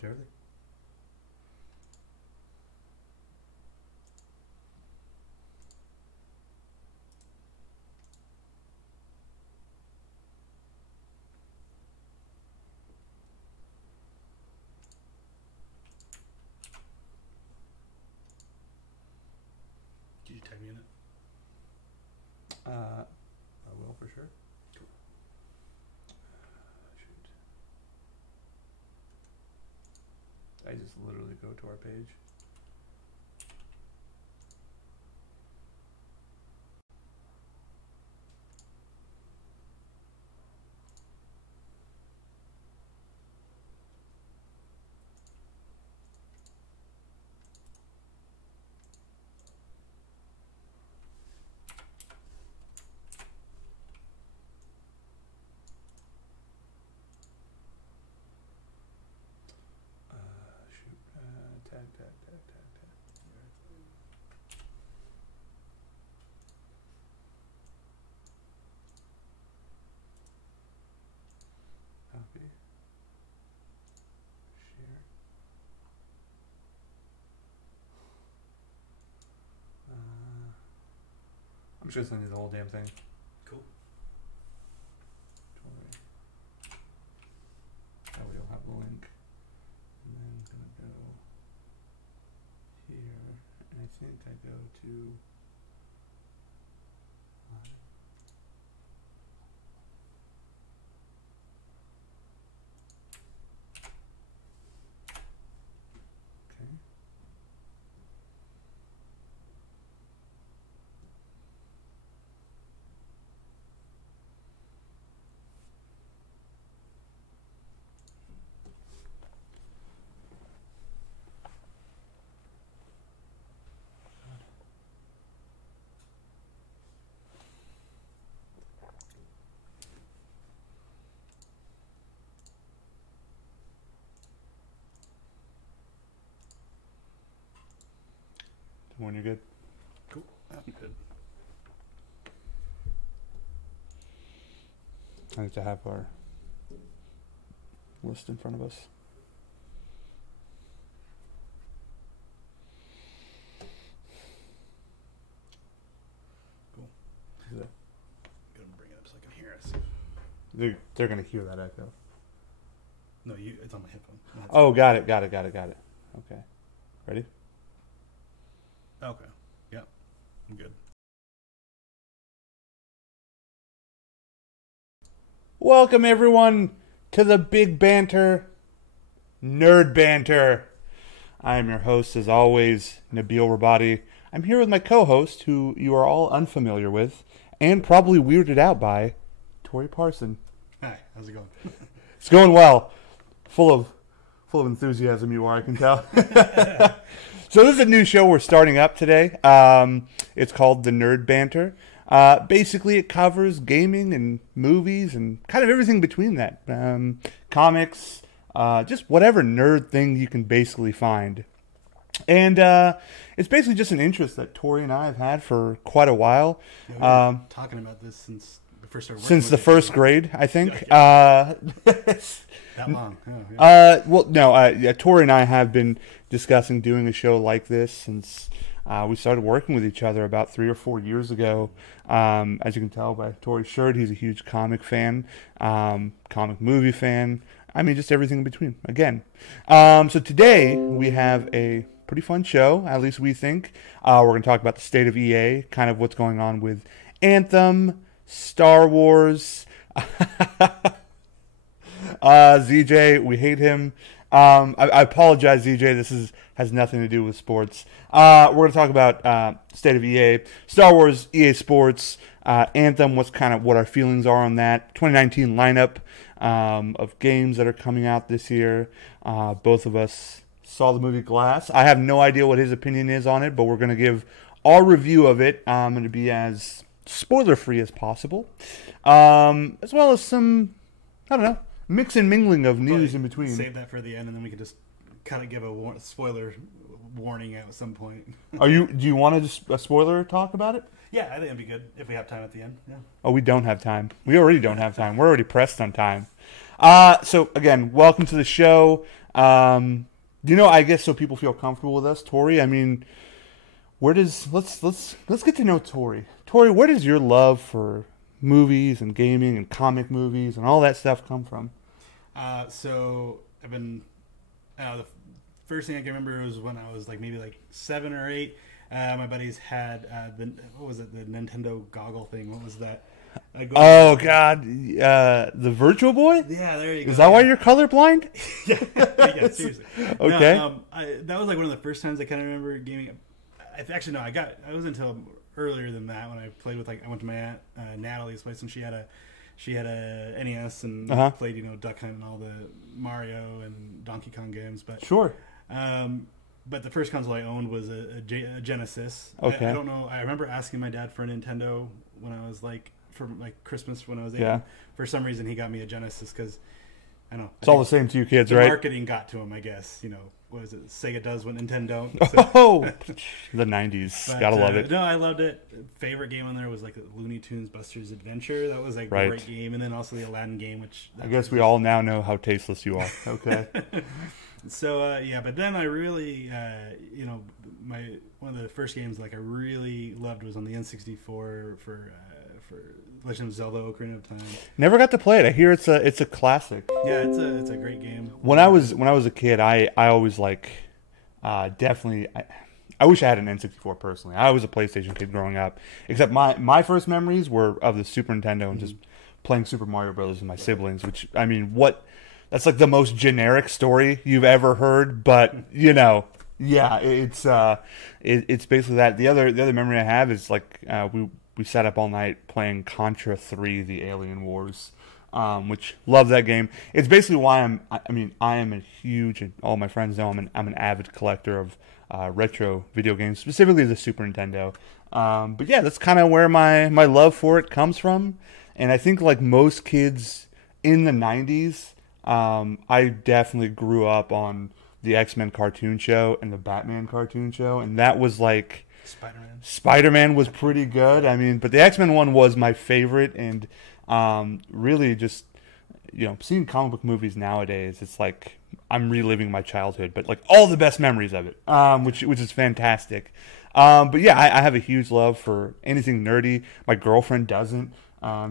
momentarily. Did you tag me in it? I will for sure. Cool. Shoot. I just literally go to our page. Tag. Copy. Share. I'm just gonna send you the whole damn thing. Cool. That way you'll have the link. And then I'm gonna go here, and I think I go to okay. When you're good. Cool. I'm good. I need to have our list in front of us. Cool. Is it- I'm gonna bring it up so I can hear us. They're gonna hear that echo. No, it's on my headphone. Oh, got it. Okay. Ready? Okay. Yep. I'm good. Welcome everyone to the Big Banter, Nerd Banter. I am your host, as always, Nabil Rabadi. I'm here with my co-host, who you are all unfamiliar with, and probably weirded out by, Tori Parson. Hi. How's it going? It's going well. Full of enthusiasm you are, I can tell. So this is a new show we're starting up today. It's called The Nerd Banter. Basically, it covers gaming and movies and kind of everything between that. Comics, just whatever nerd thing you can basically find. And it's basically just an interest that Tori and I have had for quite a while. Yeah, we've been talking about this since we first started working Since the with first grade, I think. That long. Yeah. Well, no, Tori and I have been discussing doing a show like this since we started working with each other about 3 or 4 years ago. As you can tell by Tori's shirt, he's a huge comic fan, comic movie fan. I mean, just everything in between, again. So today, we have a pretty fun show, at least we think. We're going to talk about the state of EA, kind of what's going on with Anthem, Star Wars, ZJ, we hate him. I apologize, ZJ. This has nothing to do with sports. We're going to talk about state of EA, Star Wars, EA Sports, Anthem. What our feelings are on that 2019 lineup of games that are coming out this year. Both of us saw the movie Glass. I have no idea what his opinion is on it, but we're going to give our review of it. I'm going to be as spoiler-free as possible, as well as some, I don't know, mix and mingling of news in between. Save that for the end, and then we can just kind of give a spoiler warning at some point. Do you want to just a spoiler talk about it? Yeah, I think it'd be good if we have time at the end. Yeah. Oh, we don't have time. We already don't have time. We're already pressed on time. So again, welcome to the show. I guess so people feel comfortable with us, Tori. I mean, let's get to know Tori. Tori, where does your love for movies and gaming and comic movies and all that stuff come from? So I've been the first thing I can remember was when I was like maybe like 7 or 8. My buddies had the Nintendo goggle thing. What was that? Oh God, the Virtual Boy. Yeah, there you go. Is that why you're colorblind? Yeah, seriously. Okay. No, that was like one of the first times I kind of remember gaming. Actually, no, I was until earlier than that when I played with I went to my aunt Natalie's place and she had a NES and played Duck Hunt and all the Mario and Donkey Kong games. But sure. But the first console I owned was a Genesis. Okay. I don't know. I remember asking my dad for a Nintendo when I was for Christmas when I was 8. Yeah. For some reason, he got me a Genesis because I don't know. It's all the same to you kids, the right? Marketing got to him, I guess. What is it? Sega does what Nintendo don't. Oh, the 90s. Gotta love it. No, I loved it. Favorite game on there was like Looney Tunes Buster's Adventure. That was like a right. great game. And then also the Aladdin game, which... I guess we all now know how tasteless you are. Okay. So, but then I really, one of the first games I really loved was on the N64 for Legend of Zelda: Ocarina of Time. Never got to play it. I hear it's a classic. Yeah, it's a great game. When I was a kid, I always definitely. I wish I had an N64 personally. I was a PlayStation kid growing up. Except my first memories were of the Super Nintendo and just playing Super Mario Brothers with my siblings. Which I mean, that's like the most generic story you've ever heard. But yeah, it's basically that. The other memory I have is we sat up all night playing Contra 3: The Alien Wars, which love that game. It's basically why I am a huge, and all my friends know I'm an avid collector of retro video games, specifically the Super Nintendo. But yeah, that's kind of where my love for it comes from. And I think like most kids in the 90s, I definitely grew up on the X-Men cartoon show and the Batman cartoon show, and that was like... Spider-Man was pretty good. I mean, but the X-Men one was my favorite, and really just, seeing comic book movies nowadays, it's like I'm reliving my childhood, but like all the best memories of it, which is fantastic. But yeah, I have a huge love for anything nerdy. My girlfriend doesn't.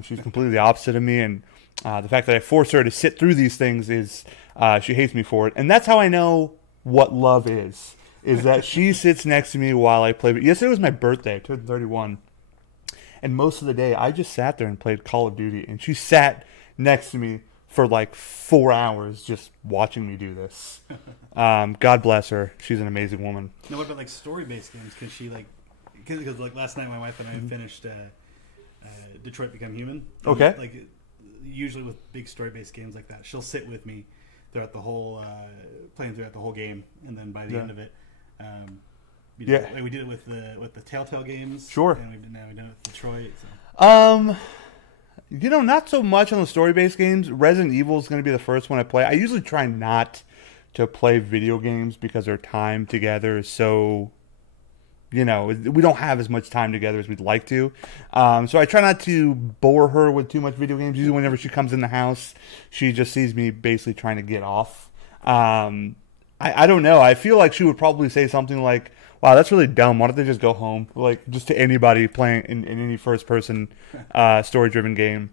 She's completely the opposite of me, and the fact that I force her to sit through these things is she hates me for it, and that's how I know what love is that she sits next to me while I play. Yesterday was my birthday. I turned 31. And most of the day, I just sat there and played Call of Duty. And she sat next to me for like 4 hours just watching me do this. God bless her. She's an amazing woman. Now, what about like story-based games? Because like last night, my wife and I finished Detroit Become Human. Okay. Like usually with big story-based games like that, she'll sit with me throughout the whole playing throughout the whole game, and then by the end of it, like we did it with the Telltale games. Sure. And we've done it with Detroit. So. Not so much on the story-based games. Resident Evil is going to be the first one I play. I usually try not to play video games because our time together is so... we don't have as much time together as we'd like to. So I try not to bore her with too much video games. Usually whenever she comes in the house, she just sees me basically trying to get off. I don't know. I feel like she would probably say something like, wow, that's really dumb. Why don't they just go home? Like, just to anybody playing in any first-person story-driven game.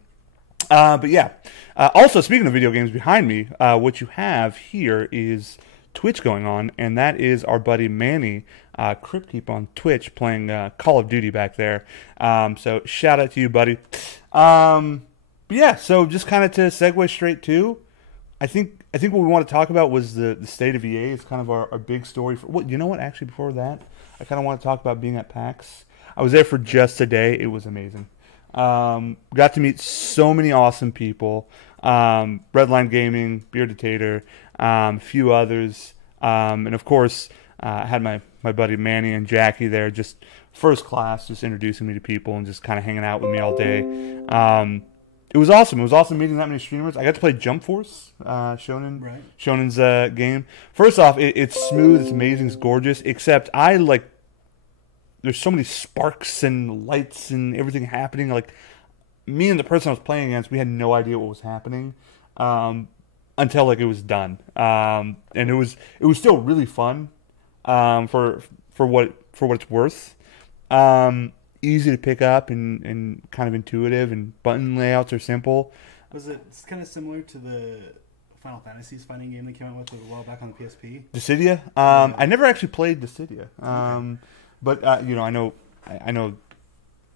But yeah. Also, speaking of video games behind me, what you have here is Twitch going on, and that is our buddy Manny, Cryptkeep on Twitch, playing Call of Duty back there. So shout out to you, buddy. But yeah, so just kind of to segue straight to, I think what we want to talk about was the state of EA. It's kind of our big story. You know what? Actually, before that, I kind of want to talk about being at PAX. I was there for just a day. It was amazing. Got to meet so many awesome people. Redline Gaming, Bearded Tater, a few others, and of course, I had my buddy Manny and Jackie there, just first class, just introducing me to people and just kind of hanging out with me all day. It was awesome. It was awesome meeting that many streamers. I got to play Jump Force, Shonen's game. First off, it's smooth, it's amazing, it's gorgeous. Except there's so many sparks and lights and everything happening. Like me and the person I was playing against, we had no idea what was happening. until like it was done. And it was still really fun for what it's worth. Easy to pick up and kind of intuitive, and button layouts are simple. Was it kind of similar to the Final Fantasy's fighting game they came out with a while back on the PSP? Dissidia? I never actually played Dissidia. But I know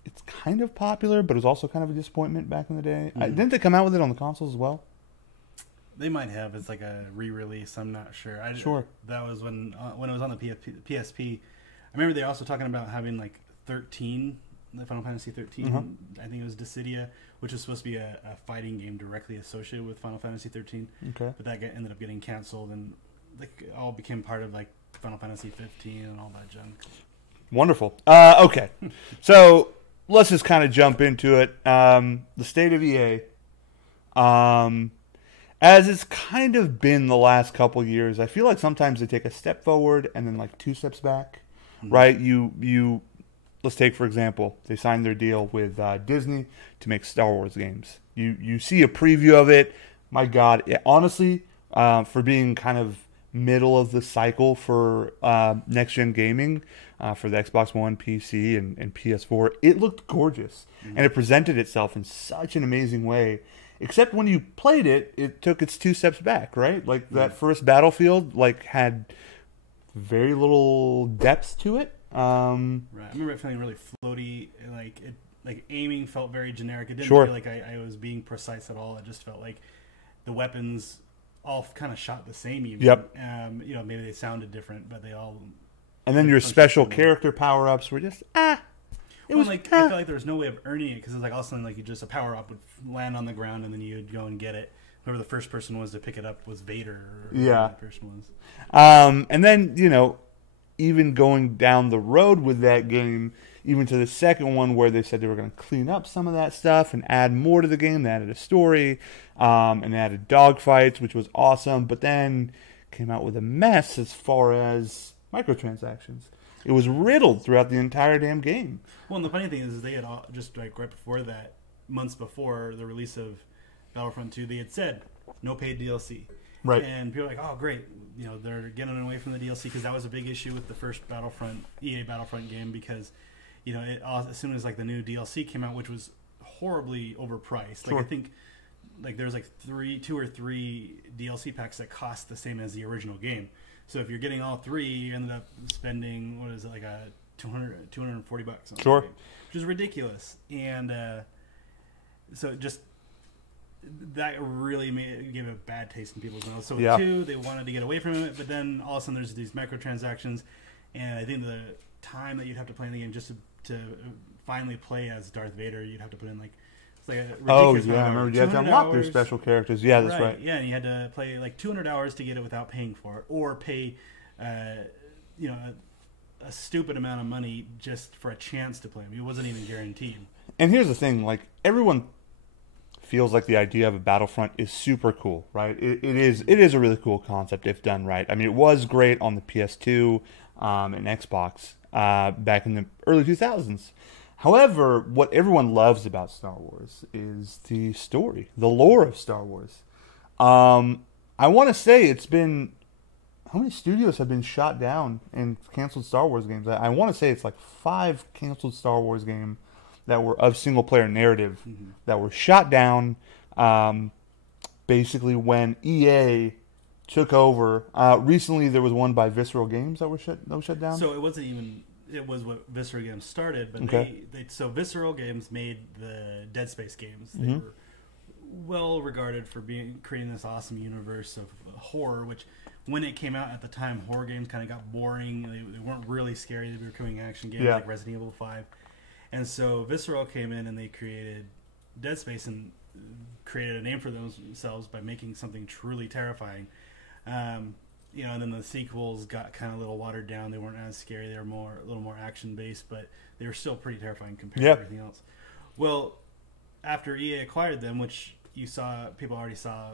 it's kind of popular, but it was also kind of a disappointment back in the day. Didn't they come out with it on the consoles as well? They might have. It's like a re-release. I'm not sure. Sure. That was when it was on the PSP. I remember they were also talking about having like 13, the Final Fantasy 13. I think it was Dissidia, which was supposed to be a fighting game directly associated with Final Fantasy 13. Okay. But that ended up getting canceled, and it all became part of like Final Fantasy 15 and all that junk. Wonderful. Okay. So let's just kind of jump into it. The state of EA. As it's kind of been the last couple years, I feel like sometimes they take a step forward and then like 2 steps back, right? Let's take, for example, they signed their deal with Disney to make Star Wars games. You see a preview of it. My God, honestly, for being kind of middle of the cycle for next-gen gaming, for the Xbox One, PC, and PS4, it looked gorgeous. And it presented itself in such an amazing way. Except when you played it, it took its 2 steps back, right? Like that first Battlefield, like had very little depth to it. Right. I remember it feeling really floaty, and like aiming felt very generic. It didn't feel like I was being precise at all. It just felt like the weapons all kind of shot the same. Even. Yep. Maybe they sounded different, but they all. And then your special character power-ups were just It was like I felt like there was no way of earning it, because it's like all of a sudden like a power up would land on the ground and then you'd go and get it. Whoever the first person was to pick it up was Vader. Or whoever that person was. And then even going down the road with that game, even to the second one where they said they were going to clean up some of that stuff and add more to the game. They added a story, and they added dogfights, which was awesome. But then came out with a mess as far as microtransactions. It was riddled throughout the entire damn game. Well, and the funny thing is they had just like right before that, months before the release of Battlefront 2, they had said no paid DLC. Right. And people were like, oh, great. They're getting away from the DLC, because that was a big issue with the first EA Battlefront game, because, as soon as like the new DLC came out, which was horribly overpriced. Like I think like there's like 2 or 3 DLC packs that cost the same as the original game. So if you're getting all 3, you ended up spending, what is it, like a $240 on sure. Game, which is ridiculous. And so just that really gave a bad taste in people's mouths. So with 2, they wanted to get away from it, but then all of a sudden there's these microtransactions, and I think the time that you'd have to play in the game just to finally play as Darth Vader, you'd have to put in like a ridiculous amount of hours. I remember you had to unlock their special characters. Yeah, that's right. Yeah, and you had to play like 200 hours to get it without paying for it, or pay, a stupid amount of money just for a chance to play them. It wasn't even guaranteed. And here's the thing: like everyone feels like the idea of a Battlefront is super cool, right? It is a really cool concept if done right. I mean, it was great on the PS2 and Xbox back in the early 2000s. However, what everyone loves about Star Wars is the story, the lore of Star Wars. I want to say it's been... How many studios have been shot down and canceled Star Wars games? I want to say it's like 5 canceled Star Wars games that were of single-player narrative that were shot down basically when EA took over. Recently, there was one by Visceral Games that was shut down. So it wasn't even... It was what Visceral Games started, but so Visceral Games made the Dead Space games. They were well regarded for creating this awesome universe of horror, which when it came out at the time, horror games kind of got boring. They weren't really scary. They were becoming action games like Resident Evil 5. And so Visceral came in and they created Dead Space and created a name for themselves by making something truly terrifying. And then the sequels got kind of a little watered down. They weren't as scary. They were a little more action-based, but they were still pretty terrifying compared to everything else. Well, after EA acquired them, which people already saw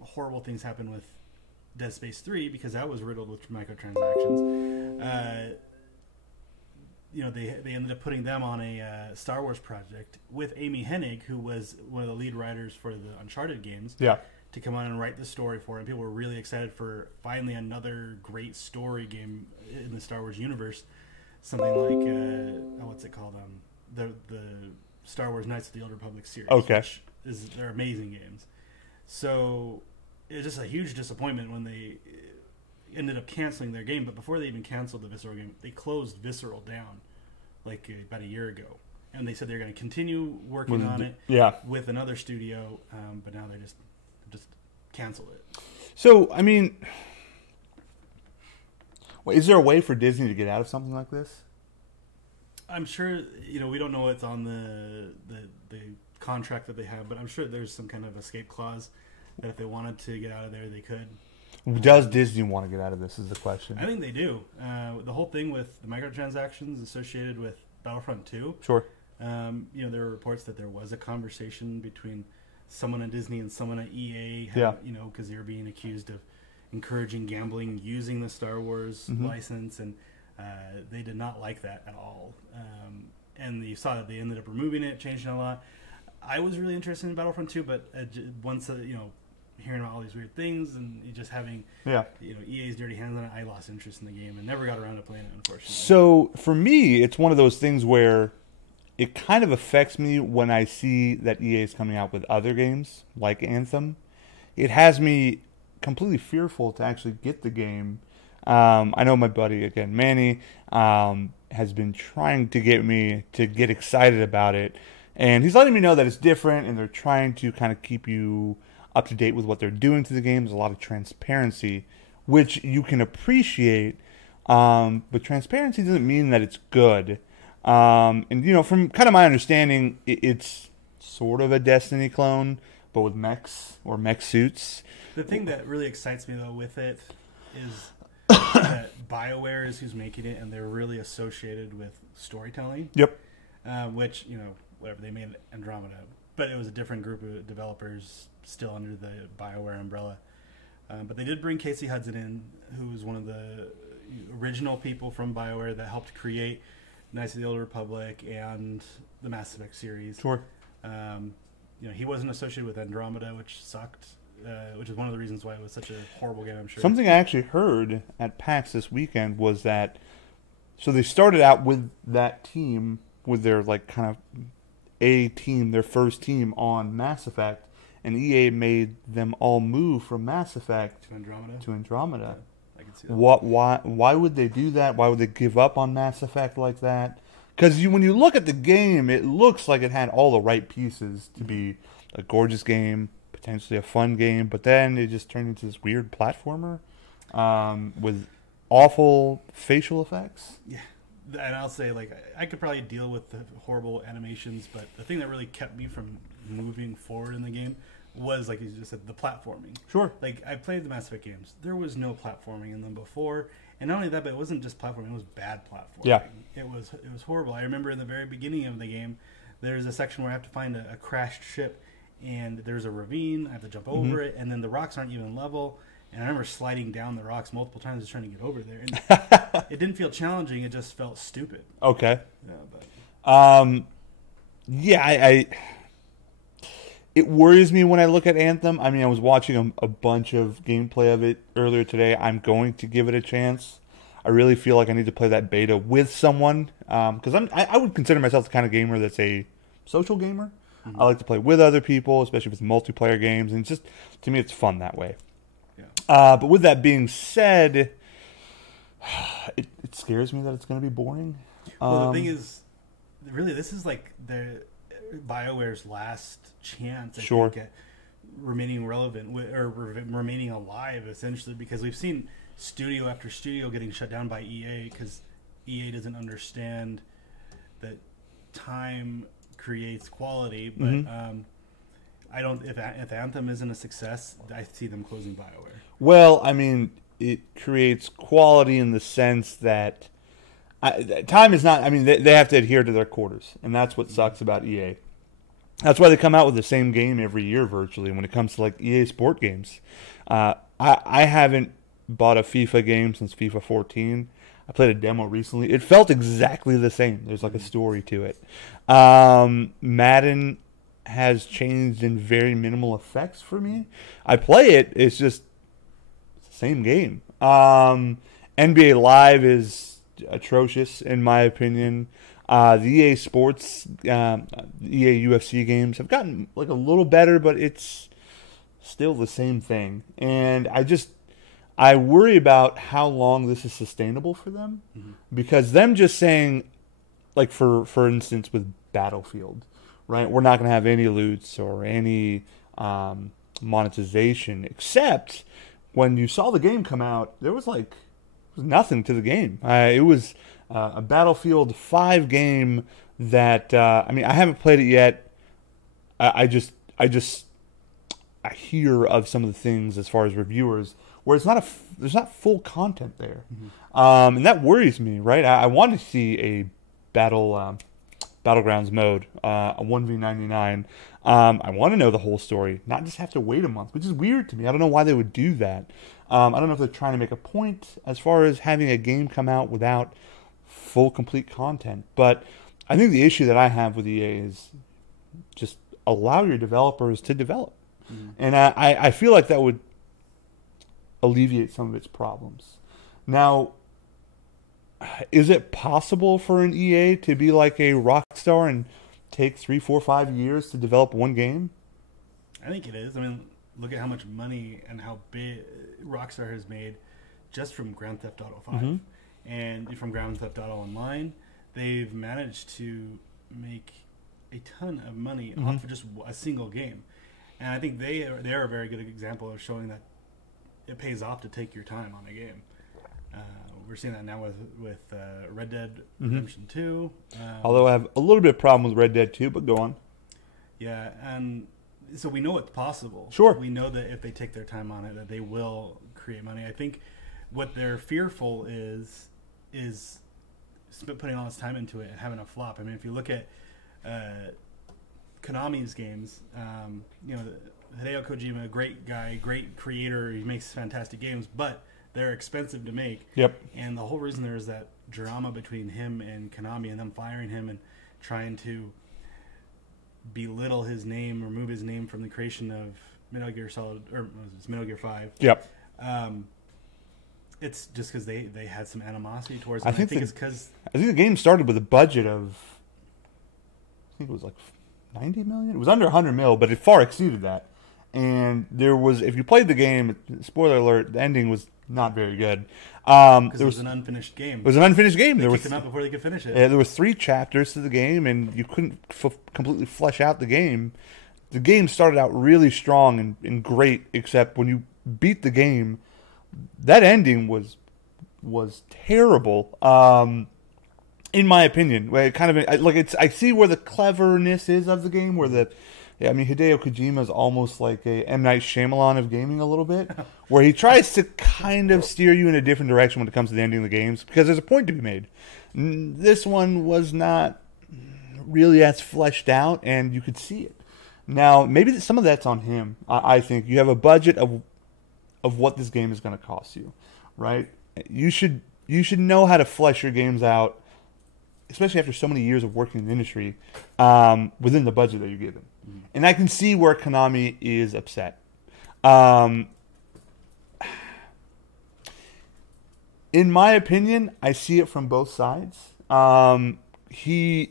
horrible things happen with Dead Space 3, because that was riddled with microtransactions. They ended up putting them on a Star Wars project with Amy Hennig, who was one of the lead writers for the Uncharted games, to to come on and write the story for it. And people were really excited for finally another great story game in the Star Wars universe. Something like what's it called? The Star Wars Knights of the Old Republic series. Okay, they're amazing games. So it was just a huge disappointment when they ended up canceling their game. But before they even canceled the Visceral game, they closed Visceral down like about a year ago. And they said they're going to continue working on it with another studio, but now they just canceled it. So, I mean, is there a way for Disney to get out of something like this? I'm sure, we don't know what's on the contract that they have, but I'm sure there's some kind of escape clause that if they wanted to get out of there, they could. Does Disney want to get out of this is the question. I think they do. The whole thing with the microtransactions associated with Battlefront 2. Sure. There were reports that there was a conversation between someone at Disney and someone at EA, because they were being accused of encouraging gambling using the Star Wars license, and they did not like that at all. And you saw that they ended up removing it, changing a lot. I was really interested in Battlefront 2, but once, hearing about all these weird things and just having, EA's dirty hands on it, I lost interest in the game and never got around to playing it, unfortunately. So, for me, it's one of those things where it kind of affects me when I see that EA is coming out with other games, like Anthem. It has me completely fearful to actually get the game. I know my buddy, again, Manny, has been trying to get me to get excited about it. And he's letting me know that it's different, and they're trying to kind of keep you up to date with what they're doing to the game. There's a lot of transparency, which you can appreciate. But transparency doesn't mean that it's good. And, from kind of my understanding, it's sort of a Destiny clone, but with mechs or mech suits. The thing that really excites me, though, with it is that BioWare is who's making it, and they're really associated with storytelling. Yep. Which, whatever, they made Andromeda. But it was a different group of developers still under the BioWare umbrella. But they did bring Casey Hudson in, who was one of the original people from BioWare that helped create Knights of the Old Republic and the Mass Effect series. Sure. He wasn't associated with Andromeda, which sucked, which is one of the reasons why it was such a horrible game, I'm sure. Something I actually heard at PAX this weekend was that, so they started out with that team, with their kind of A team, their first team on Mass Effect, and EA made them all move from Mass Effect to Andromeda. Yeah. Why would they do that? Why would they give up on Mass Effect like that? Because when you look at the game, it looks like it had all the right pieces to be a gorgeous game, potentially a fun game, but then it just turned into this weird platformer with awful facial effects. Yeah, and I'll say, I could probably deal with the horrible animations, but the thing that really kept me from moving forward in the game was, like you just said, the platforming. Sure. I played the Mass Effect games. There was no platforming in them before. And not only that, but it wasn't just platforming. It was bad platforming. Yeah. It was horrible. I remember in the very beginning of the game, there's a section where I have to find a crashed ship, and there's a ravine. I have to jump over it, and then the rocks aren't even level. And I remember sliding down the rocks multiple times just trying to get over there. And it didn't feel challenging. It just felt stupid. Okay. Yeah, I it worries me when I look at Anthem. I mean, I was watching a bunch of gameplay of it earlier today. I'm going to give it a chance. I really feel like I need to play that beta with someone, because I would consider myself the kind of gamer that's a social gamer. Mm-hmm. I like to play with other people, especially with multiplayer games, and just to me, it's fun that way. Yeah. But with that being said, it scares me that it's going to be boring. Well, the thing is, really, this is like the BioWare's last chance, I think, at remaining relevant or remaining alive, essentially, because we've seen studio after studio getting shut down by EA because EA doesn't understand that time creates quality. But I don't. If Anthem isn't a success, I see them closing BioWare. Well, I mean, it creates quality in the sense that time is not. I mean, they have to adhere to their quarters, and that's what sucks about EA. That's why they come out with the same game every year virtually when it comes to EA Sport games. I haven't bought a FIFA game since FIFA 14. I played a demo recently. It felt exactly the same. There's a story to it. Madden has changed in very minimal effects for me. I play it; it's just the same game. NBA Live is atrocious in my opinion. The EA Sports, EA UFC games have gotten like a little better, but it's still the same thing. And I worry about how long this is sustainable for them, because them just saying, like for instance with Battlefield, right? We're not going to have any loots or any monetization, except when you saw the game come out, there was nothing to the game. It was a Battlefield 5 game that I haven't played it yet. I hear of some of the things as far as reviewers where there's not full content there, and that worries me. Right, I want to see a battlegrounds mode, a 1v99. I want to know the whole story, not just have to wait a month, which is weird to me. I don't know why they would do that. I don't know if they're trying to make a point as far as having a game come out without full, complete content. But I think the issue that I have with EA is just allow your developers to develop. And I feel like that would alleviate some of its problems. Now, is it possible for an EA to be like a Rockstar and take 3, 4, 5 years to develop one game? I think it is. I mean, look at how much money and how big Rockstar has made just from Grand Theft Auto 5 and from Grand Theft Auto Online. They've managed to make a ton of money off of just a single game. And I think they are a very good example of showing that it pays off to take your time on a game. We're seeing that now with Red Dead Redemption 2. Although I have a little bit of problem with Red Dead 2, but go on. Yeah, and so we know it's possible. Sure. We know that if they take their time on it, that they will create money. I think what they're fearful is putting all this time into it and having a flop. I mean, if you look at Konami's games, Hideo Kojima, great guy, great creator. He makes fantastic games, but they're expensive to make. Yep. And the whole reason there is that drama between him and Konami and them firing him and trying to belittle his name, remove his name from the creation of Metal Gear Solid, or Metal Gear 5. Yep. It's just because they had some animosity towards him. I think it's because the game started with a budget of, I think it was like 90 million. It was under 100 mil, but it far exceeded that. And there was, if you played the game, spoiler alert, the ending was not very good. Because it was an unfinished game. It was an unfinished game. They kicked him out before they could finish it. There was 3 chapters to the game, and you couldn't completely flesh out the game. The game started out really strong and great, except when you beat the game, that ending was terrible. In my opinion, where it kind of I see where the cleverness is of the game, where Hideo Kojima is almost like a M. Night Shyamalan of gaming a little bit, where he tries to kind of steer you in a different direction when it comes to the ending of the games, because there's a point to be made. This one was not really as fleshed out, and you could see it. Now, maybe some of that's on him. I think you have a budget of what this game is going to cost you, right? You should know how to flesh your games out, especially after so many years of working in the industry, within the budget that you're given. And I can see where Konami is upset. In my opinion, I see it from both sides. The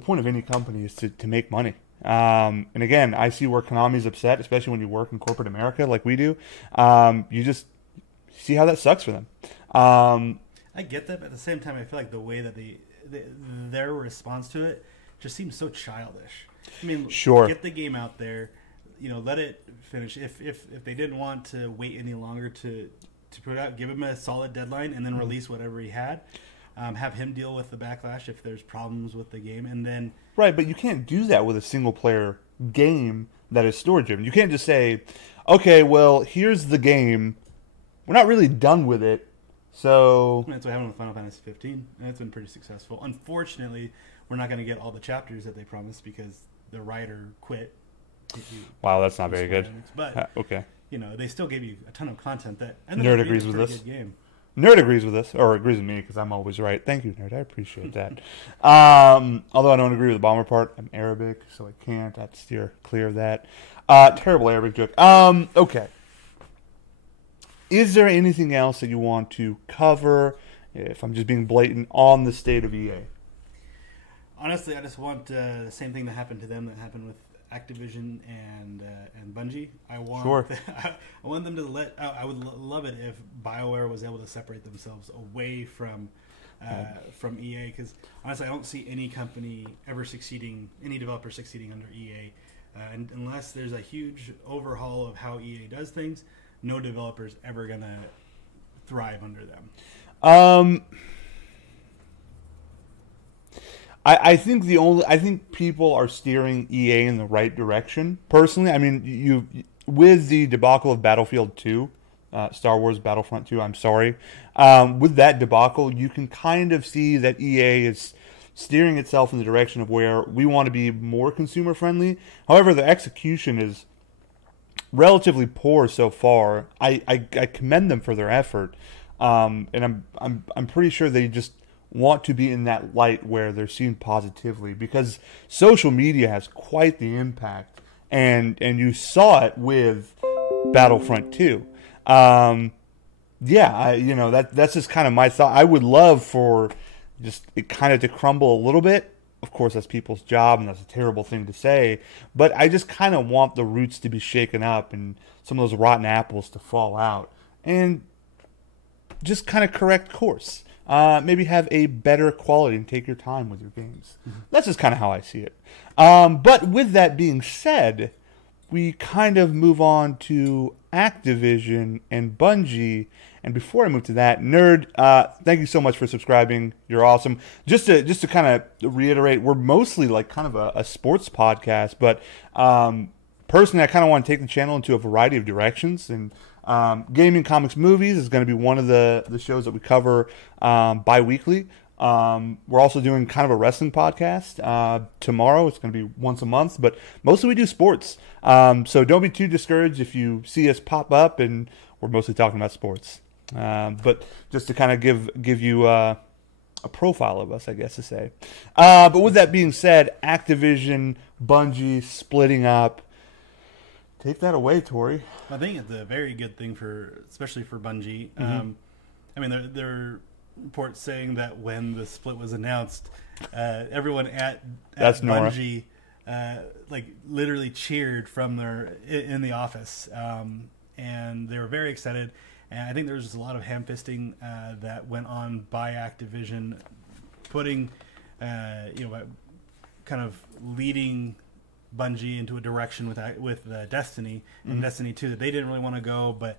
point of any company is to make money. And again, I see where Konami's upset, especially when you work in corporate America like we do. You just see how that sucks for them. I get that, but at the same time, I feel like the way that their response to it just seems so childish. I mean, sure. Get the game out there, let it finish. If they didn't want to wait any longer to put it out, give him a solid deadline and then release whatever he had. Have him deal with the backlash if there's problems with the game, and then right. But you can't do that with a single player game that is story driven. You can't just say, okay, well, here's the game. We're not really done with it. So that's what happened with Final Fantasy 15, and it's been pretty successful. Unfortunately, we're not going to get all the chapters that they promised because the writer quit. Wow, that's not very good. But okay, they still gave you a ton of content that Nerd agrees with this. Good game. Nerd agrees with us, or agrees with me because I'm always right. Thank you, Nerd. I appreciate that. Although I don't agree with the bomber part. I'm Arabic, so I can't. I have to steer clear of that. Terrible Arabic joke. Okay. Is there anything else that you want to cover, if I'm just being blatant, on the state of EA? Honestly, I just want the same thing that happened to them that happened with Activision and Bungie. I want I want them to let. I would love it if BioWare was able to separate themselves away from EA, because honestly, I don't see any company ever succeeding, any developer succeeding under EA, and unless there's a huge overhaul of how EA does things, no developer's ever gonna thrive under them. I think I think people are steering EA in the right direction. Personally, I mean, with the debacle of Battlefield 2, Star Wars Battlefront 2, I'm sorry, with that debacle, you can kind of see that EA is steering itself in the direction of where we want to be more consumer friendly. However, the execution is relatively poor so far. I commend them for their effort, and I'm pretty sure they just want to be in that light where they're seen positively, because social media has quite the impact, and you saw it with Battlefront 2. That's just kind of my thought. I would love for just it kind of to crumble a little bit. Of course, that's people's job, and that's a terrible thing to say, but I just kind of want the roots to be shaken up and some of those rotten apples to fall out, and just kind of correct course. Maybe have a better quality and take your time with your games. Mm-hmm. That's just kind of how I see it. But with that being said, we kind of move on to Activision and Bungie. And before I move to that, Nerd, thank you so much for subscribing. You're awesome. Just to kind of reiterate, we're mostly like kind of a sports podcast, but personally, I kind of want to take the channel into a variety of directions, and gaming, comics, movies is going to be one of the shows that we cover bi-weekly. We're also doing kind of a wrestling podcast tomorrow. It's going to be once a month, but mostly we do sports. So don't be too discouraged if you see us pop up, and we're mostly talking about sports. But just to kind of give you a profile of us, I guess to say. But with that being said, Activision, Bungie splitting up. Take that away, Tori. I think it's a very good thing especially for Bungie. Mm-hmm. I mean, there are reports saying that when the split was announced, everyone at Bungie like literally cheered from in the office, and they were very excited. And I think there was a lot of ham-fisting that went on by Activision, putting kind of leading Bungie into a direction with Destiny and Destiny 2 that they didn't really want to go, but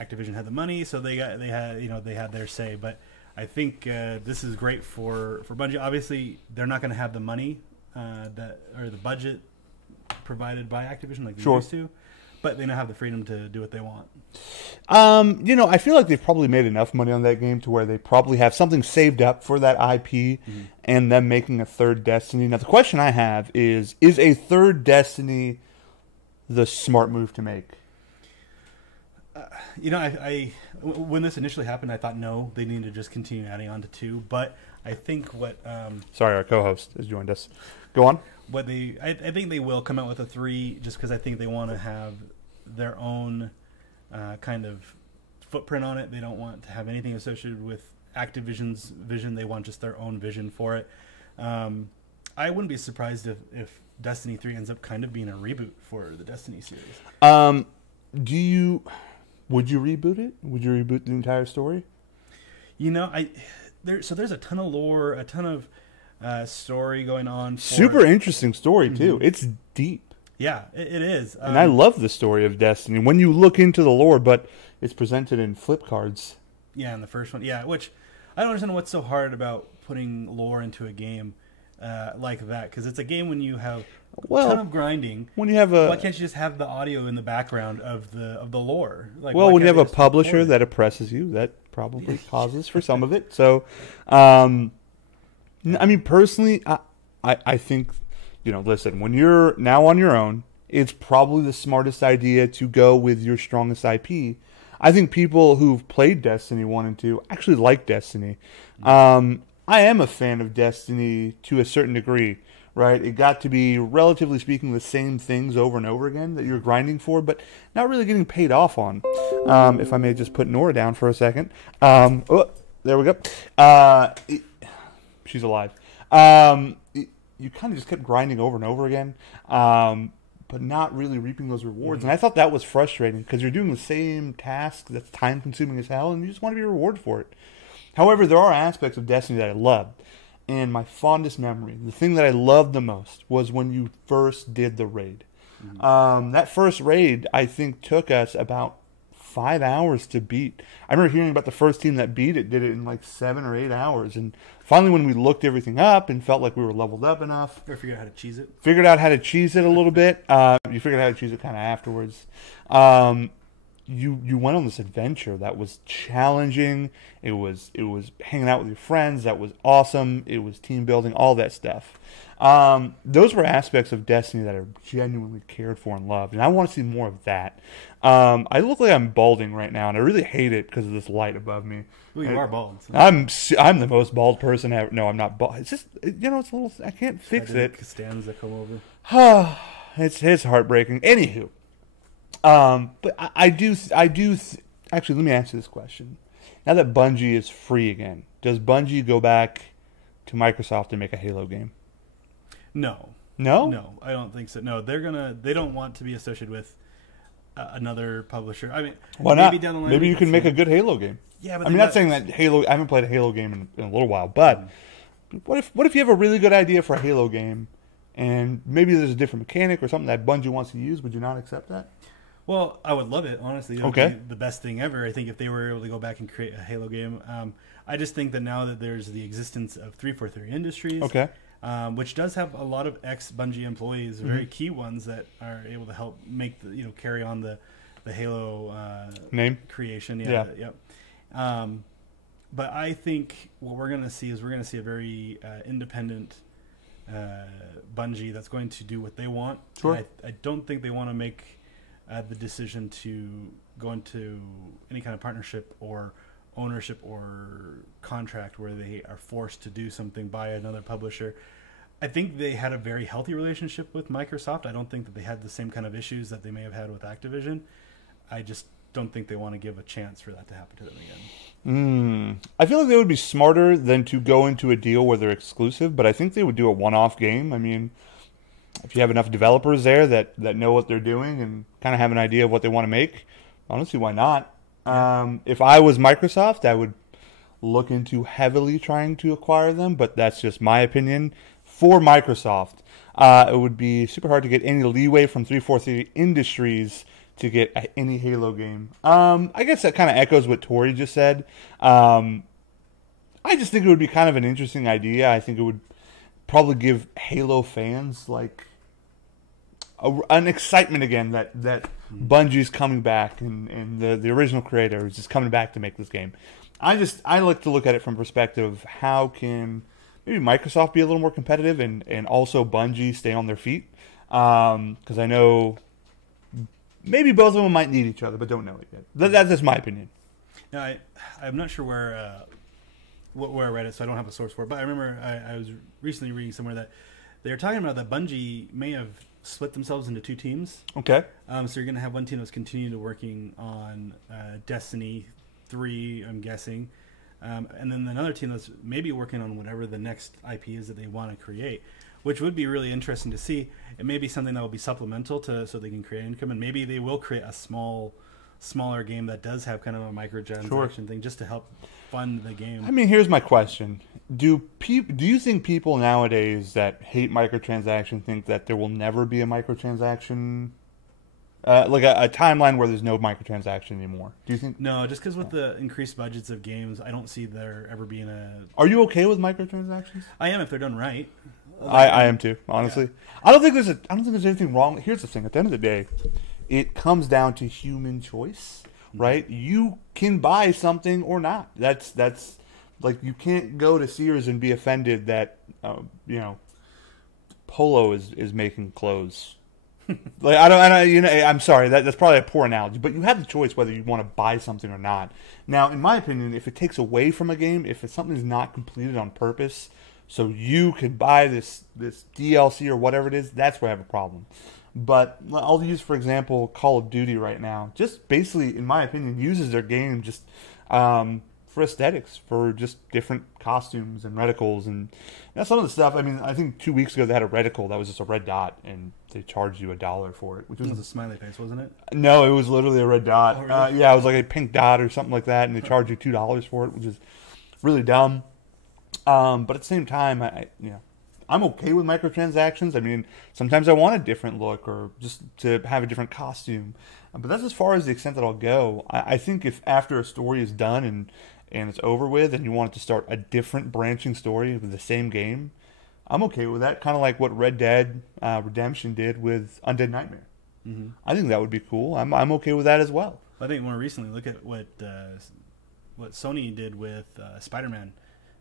Activision had the money, so they had their say. But I think this is great for Bungie. Obviously, they're not going to have the money or the budget provided by Activision like they used to, but they now have the freedom to do what they want. I feel like they've probably made enough money on that game to where they probably have something saved up for that IP, and them making a third Destiny. Now, the question I have is a third Destiny the smart move to make? I when this initially happened, I thought no, they need to just continue adding on to 2. But I think what sorry, our co-host has joined us. Go on. I think they will come out with a 3, just because I think they want to have their own kind of footprint on it. They don't want to have anything associated with Activision's vision. They want just their own vision for it. I wouldn't be surprised if Destiny 3 ends up kind of being a reboot for the Destiny series. Would you reboot it? Would you reboot the entire story? There's a ton of lore, a ton of story going on. Super interesting story too. Mm-hmm. It's deep. Yeah, it is. And I love the story of Destiny when you look into the lore, but it's presented in flip cards. Yeah, in the first one. Yeah, which I don't understand what's so hard about putting lore into a game like that, because it's a game when you have a ton of grinding. When you have why can't you just have the audio in the background of the lore? Like, when you have a publisher that oppresses you, that probably causes for some of it. So, I mean, personally, I think, listen, when you're now on your own, it's probably the smartest idea to go with your strongest IP. I think people who've played Destiny 1 and 2 actually like Destiny. I am a fan of Destiny to a certain degree, right? It got to be, relatively speaking, the same things over and over again that you're grinding for, but not really getting paid off on. If I may just put Nora down for a second. There we go. She's alive. You kind of just kept grinding over and over again, but not really reaping those rewards. And I thought that was frustrating because you're doing the same task that's time-consuming as hell, and you just want to be rewarded for it. However, there are aspects of Destiny that I loved. And my fondest memory, the thing that I loved the most, was when you first did the raid. That first raid, I think, took us about 5 hours to beat. I remember hearing about the first team that beat it, did it in like 7 or 8 hours. And finally, when we looked everything up and felt like we were leveled up enough. Or figured out how to cheese it. Figured out how to cheese it a little bit. You figured out how to cheese it kind of afterwards. You went on this adventure that was challenging. It was hanging out with your friends. That was awesome. It was team building, all that stuff. Those were aspects of Destiny that I genuinely cared for and loved, and I want to see more of that. I look like I'm balding right now, and I really hate it because of this light above me. Well, you are bald. So. I'm the most bald person ever. No, I'm not bald. It's just, it's a little. I can't fix it. Stands that come over. It's heartbreaking. Anywho. But I do. Actually, let me answer this question. Now that Bungie is free again, does Bungie go back to Microsoft and make a Halo game? No. No? No, I don't think so. No, they don't want to be associated with another publisher. I mean, why not? Maybe down the line, maybe you can make a good Halo game. Yeah, but I'm not saying that Halo. I haven't played a Halo game in a little while, but what if you have a really good idea for a Halo game, and maybe there's a different mechanic or something that Bungie wants to use? Would you not accept that? Well, I would love it, honestly. It would be the best thing ever, I think, if they were able to go back and create a Halo game. I just think that now that there's the existence of 343 Industries, which does have a lot of ex-Bungie employees, very key ones that are able to help make carry on the Halo name creation. Yep. But I think what we're going to see is a very independent Bungie that's going to do what they want. Sure. I don't think they want to make the decision to go into any kind of partnership or ownership or contract where they are forced to do something by another publisher. I think they had a very healthy relationship with Microsoft. I don't think that they had the same kind of issues that they may have had with Activision. I just don't think they want to give a chance for that to happen to them again. I feel like they would be smarter than to go into a deal where they're exclusive, but I think they would do a one-off game. I mean, if you have enough developers there that know what they're doing and kind of have an idea of what they want to make, honestly, why not? If I was Microsoft, I would look into heavily trying to acquire them, but that's just my opinion. For Microsoft, it would be super hard to get any leeway from 343 Industries to get any Halo game. I guess that kind of echoes what Tori just said. I just think it would be kind of an interesting idea. I think it would probably give Halo fans like an excitement again that Bungie's coming back and the original creator is just coming back to make this game. I like to look at it from perspective of how can maybe Microsoft be a little more competitive and also Bungie stay on their feet, because I know maybe both of them might need each other but don't know it yet. That's just my opinion. Now, I'm not sure where I read it, so I don't have a source for it, but I remember I was recently reading somewhere that they were talking about that Bungie may have split themselves into two teams. Okay. So you're going to have one team that's continuing to working on Destiny 3, I'm guessing, and then another team that's maybe working on whatever the next IP is that they want to create, which would be really interesting to see. It may be something that will be supplemental so they can create income, and maybe they will create a smaller game that does have kind of a microtransaction thing just to help fund the game. I mean, here's my question. Do you think people nowadays that hate microtransaction think that there will never be a microtransaction, like a timeline where there's no microtransaction anymore? Do you think? No, just because with the increased budgets of games, I don't see there ever being a... Are you okay with microtransactions? I am if they're done right. I am too, honestly. Yeah. I don't think there's anything wrong. Here's the thing. At the end of the day, it comes down to human choice, right? You can buy something or not. That's like, you can't go to Sears and be offended that Polo is making clothes. Like I don't, you know, I'm sorry, that's probably a poor analogy, but you have the choice whether you want to buy something or not. Now, in my opinion, if it takes away from a game, if something's not completed on purpose, so you could buy this DLC or whatever it is, that's where I have a problem. But I'll use, for example, Call of Duty right now. Just basically, in my opinion, uses their game just for aesthetics, for just different costumes and reticles. And some of the stuff, I mean, I think 2 weeks ago they had a reticle that was just a red dot, and they charged you $1 for it. Which was a smiley face, wasn't it? No, it was literally a red dot. Oh, really? Yeah, it was like a pink dot or something like that, and they charged you $2 for it, which is really dumb. But at the same time, I'm okay with microtransactions. I mean, sometimes I want a different look or just to have a different costume. But that's as far as the extent that I'll go. I think if after a story is done and it's over with and you want it to start a different branching story with the same game, I'm okay with that. Kind of like what Red Dead Redemption did with Undead Nightmare. Mm-hmm. I think that would be cool. I'm okay with that as well. I think more recently, look at what Sony did with Spider-Man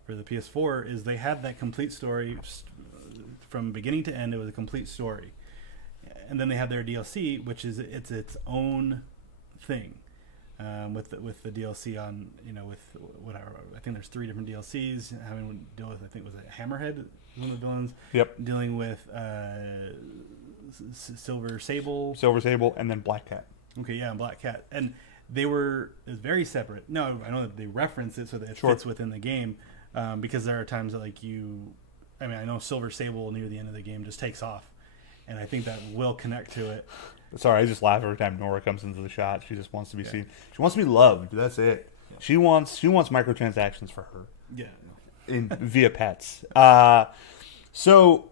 for the PS4 is they had that complete story from beginning to end. It was a complete story, and then they have their DLC, which is its own thing. With the DLC on, with whatever, I think there's 3 different DLCs having to deal with, I think was it Hammerhead, one of the villains. Yep. Dealing with Silver Sable, and then Black Cat. Okay, yeah, and Black Cat, and it was very separate. No, I know that they reference it so that it fits within the game, because there are times that I know Silver Sable near the end of the game just takes off, and I think that will connect to it. Sorry, I just laugh every time Nora comes into the shot. She just wants to be seen. She wants to be loved. That's it. Yeah. She wants microtransactions for her. Yeah. Via pets. So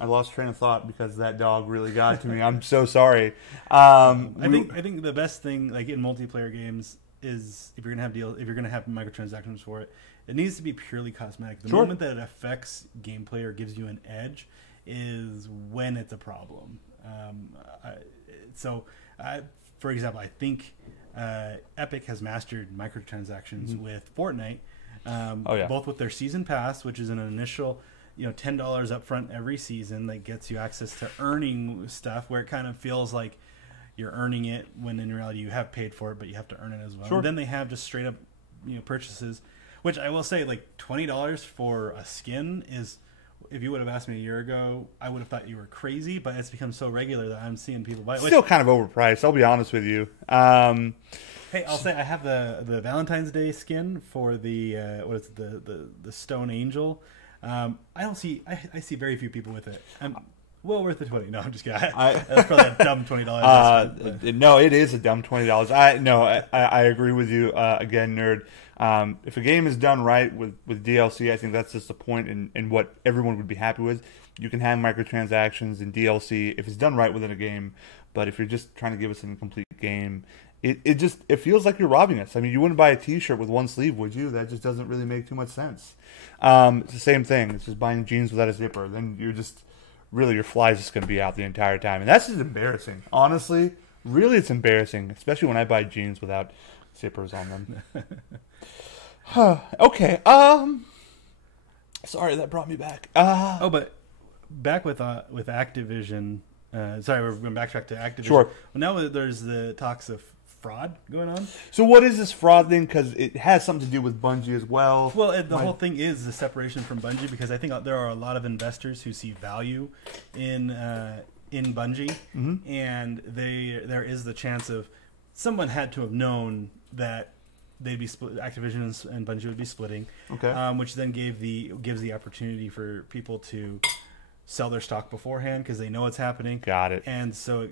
I lost train of thought because that dog really got to me. I'm so sorry. I think the best thing in multiplayer games is if you're gonna have microtransactions for it, it needs to be purely cosmetic. The moment that it affects gameplay or gives you an edge is when it's a problem. For example, I think Epic has mastered microtransactions with Fortnite, both with their season pass, which is an initial $10 up front every season that gets you access to earning stuff, where it kind of feels like you're earning it when in reality you have paid for it, but you have to earn it as well. And then they have just straight up purchases, which I will say $20 for a skin is. If you would have asked me a year ago, I would have thought you were crazy, but it's become so regular that I'm seeing people buy it. Still kind of overpriced, I'll be honest with you. Hey, I'll say I have the Valentine's Day skin for the the Stone Angel. I see very few people with it. I'm well worth the $20. No, I'm just kidding. That's probably a dumb $20. No, it is a dumb $20. I agree with you. Again, nerd. If a game is done right with DLC, I think that's just the point and what everyone would be happy with. You can have microtransactions and DLC if it's done right within a game, but if you're just trying to give us an incomplete game, it feels like you're robbing us. I mean, you wouldn't buy a T-shirt with one sleeve, would you? That just doesn't really make too much sense. It's the same thing. It's just buying jeans without a zipper. Then you're just really your fly's just going to be out the entire time, and that's just embarrassing. Honestly, really, it's embarrassing, especially when I buy jeans without zippers on them. Okay. Sorry, that brought me back. But back with Activision. Sorry, we're going to backtrack to Activision. Sure. Well, now there's the talks of fraud going on. So what is this fraud thing? Because it has something to do with Bungie as well. Well, the whole thing is the separation from Bungie, because I think there are a lot of investors who see value in Bungie, and there is the chance of someone had to have known that they'd be split, Activision and Bungie would be splitting, which then gives the opportunity for people to sell their stock beforehand because they know it's happening. Got it. And so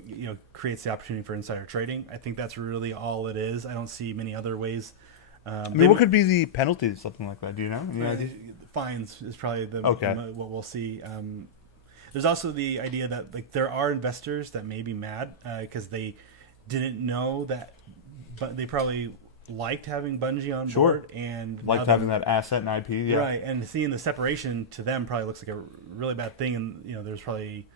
creates the opportunity for insider trading. I think that's really all it is. I don't see many other ways. What could be the penalty to something like that? Do you know? Fines is probably what we'll see. There's also the idea that there are investors that may be mad because they didn't know that, but they probably liked having Bungie on board and liked having that asset and IP, right? And seeing the separation to them probably looks like a really bad thing, and there's probably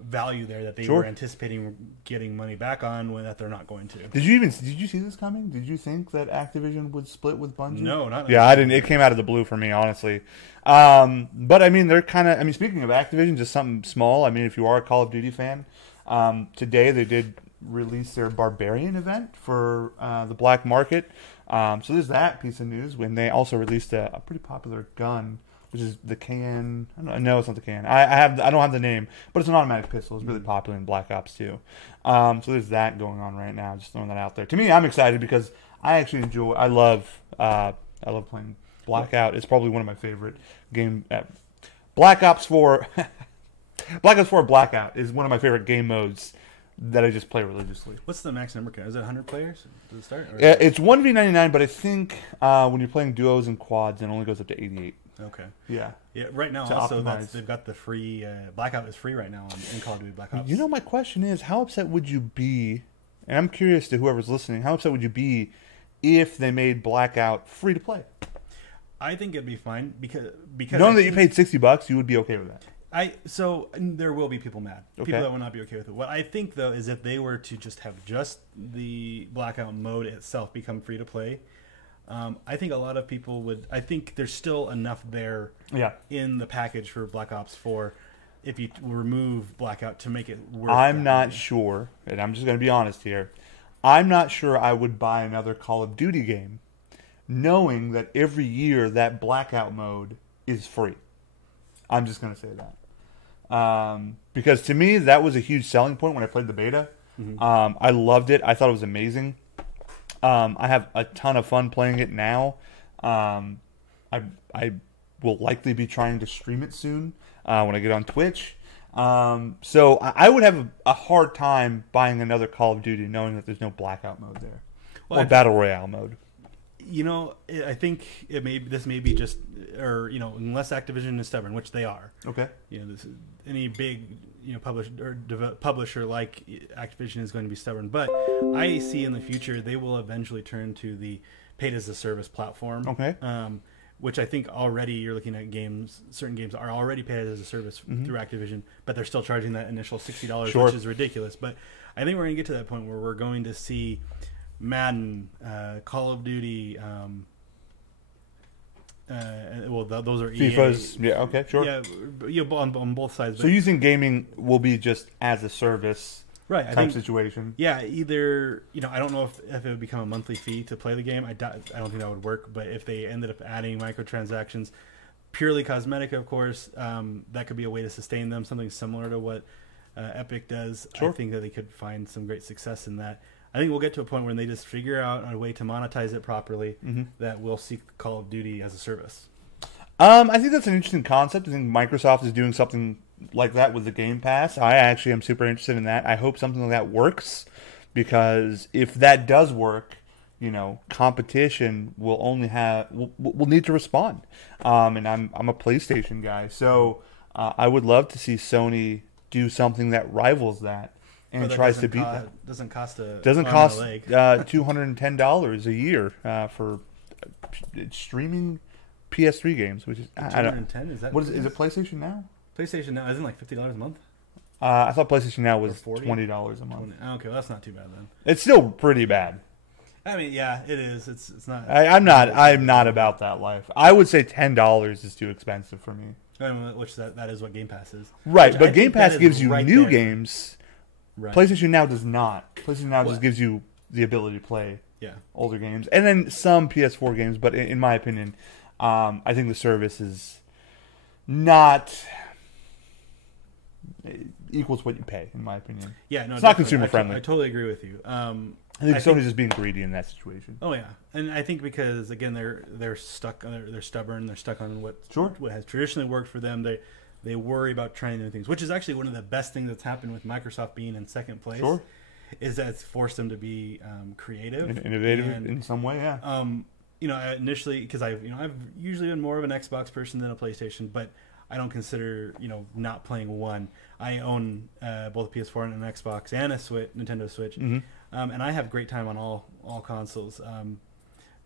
value there that they were anticipating getting money back on when that they're not going to. Did you see this coming? Did you think that Activision would split with Bungie? No, not. Yeah, I didn't. It came out of the blue for me, honestly. But I mean, they're kind of. I mean, speaking of Activision, just something small. I mean, if you are a Call of Duty fan, today they did release their Barbarian event for the black market. So there's that piece of news. When they also released a pretty popular gun, which is the KN. No, it's not the KN. I don't have the name, but it's an automatic pistol. It's really popular in Black Ops 2. So there's that going on right now. Just throwing that out there. To me, I'm excited because I actually enjoy. I love playing Blackout. It's probably one of my favorite game. Black Ops 4. Black Ops 4 Blackout is one of my favorite game modes that I just play religiously. What's the max number count? Is it 100 players? Does it start? It's 1v99, but I think when you're playing duos and quads, it only goes up to 88. Okay. Yeah. Yeah. Right now, also they've got the free Blackout is free right now in Call of Duty Black Ops. You know, my question is, how upset would you be? And I'm curious to whoever's listening, how upset would you be if they made Blackout free to play? I think it'd be fine because knowing that you paid $60, you would be okay with that. So there will be people mad. Okay. People that will not be okay with it. What I think though is if they were to just have just the Blackout mode itself become free to play. I think a lot of people would. I think there's still enough there in the package for Black Ops 4 if you remove Blackout to make it work. I'm not sure, and I'm just going to be honest here. I'm not sure I would buy another Call of Duty game knowing that every year that Blackout mode is free. I'm just going to say that. Because to me, that was a huge selling point when I played the beta. Mm-hmm. I loved it. I thought it was amazing. I have a ton of fun playing it now. I will likely be trying to stream it soon when I get on Twitch. So I would have a hard time buying another Call of Duty knowing that there's no Blackout mode there or Battle Royale mode. You know, I think this may be just, or you know, unless Activision is stubborn, which they are. Okay. You know, any big publisher like Activision is going to be stubborn, but I see in the future they will eventually turn to the paid as a service platform. Okay. Which I think already you're looking at games. Certain games are already paid as a service through Activision, but they're still charging that initial $60, which is ridiculous. But I think we're going to get to that point where we're going to see Madden, Call of Duty. Those are FIFA's. EA. Yeah. Okay. Sure. Yeah. On both sides. So you think gaming will be just as a service, right? Type situation. Yeah. Either I don't know if it would become a monthly fee to play the game. I don't think that would work. But if they ended up adding microtransactions, purely cosmetic, of course, that could be a way to sustain them. Something similar to what Epic does. Sure. I think that they could find some great success in that. I think we'll get to a point where they just figure out a way to monetize it properly that we'll see Call of Duty as a service. I think that's an interesting concept. I think Microsoft is doing something like that with the Game Pass. I actually am super interested in that. I hope something like that works, because if that does work, competition will only will need to respond. And I'm a PlayStation guy, so I would love to see Sony do something that rivals that. And tries to beat that. Doesn't cost $210 a year for streaming PS3 games, which is $210. Is that what is it? PlayStation Now? PlayStation Now isn't like $50 a month. I thought PlayStation Now was $20 a month. Okay, well, that's not too bad then. It's still pretty bad. I mean, yeah, it is. It's not. I'm not about that life. I would say $10 is too expensive for me. Which that is what Game Pass is. Right, but Game Pass gives you new games. Right. PlayStation Now does not. PlayStation Now just gives you the ability to play older games, and then some PS4 games. But in my opinion, I think the service is not equals what you pay. In my opinion, it's not consumer friendly. I totally agree with you. I think Sony's just being greedy in that situation. Oh yeah, and I think because again they're stuck. They're stubborn. They're stuck on what has traditionally worked for them. They worry about trying new things, which is actually one of the best things that's happened with Microsoft being in second place. Sure. Is that it's forced them to be creative, innovative in some way. Yeah. Initially, because I've usually been more of an Xbox person than a PlayStation, but I don't consider not playing one. I own both a PS4 and an Xbox and a Nintendo Switch, and I have great time on all consoles.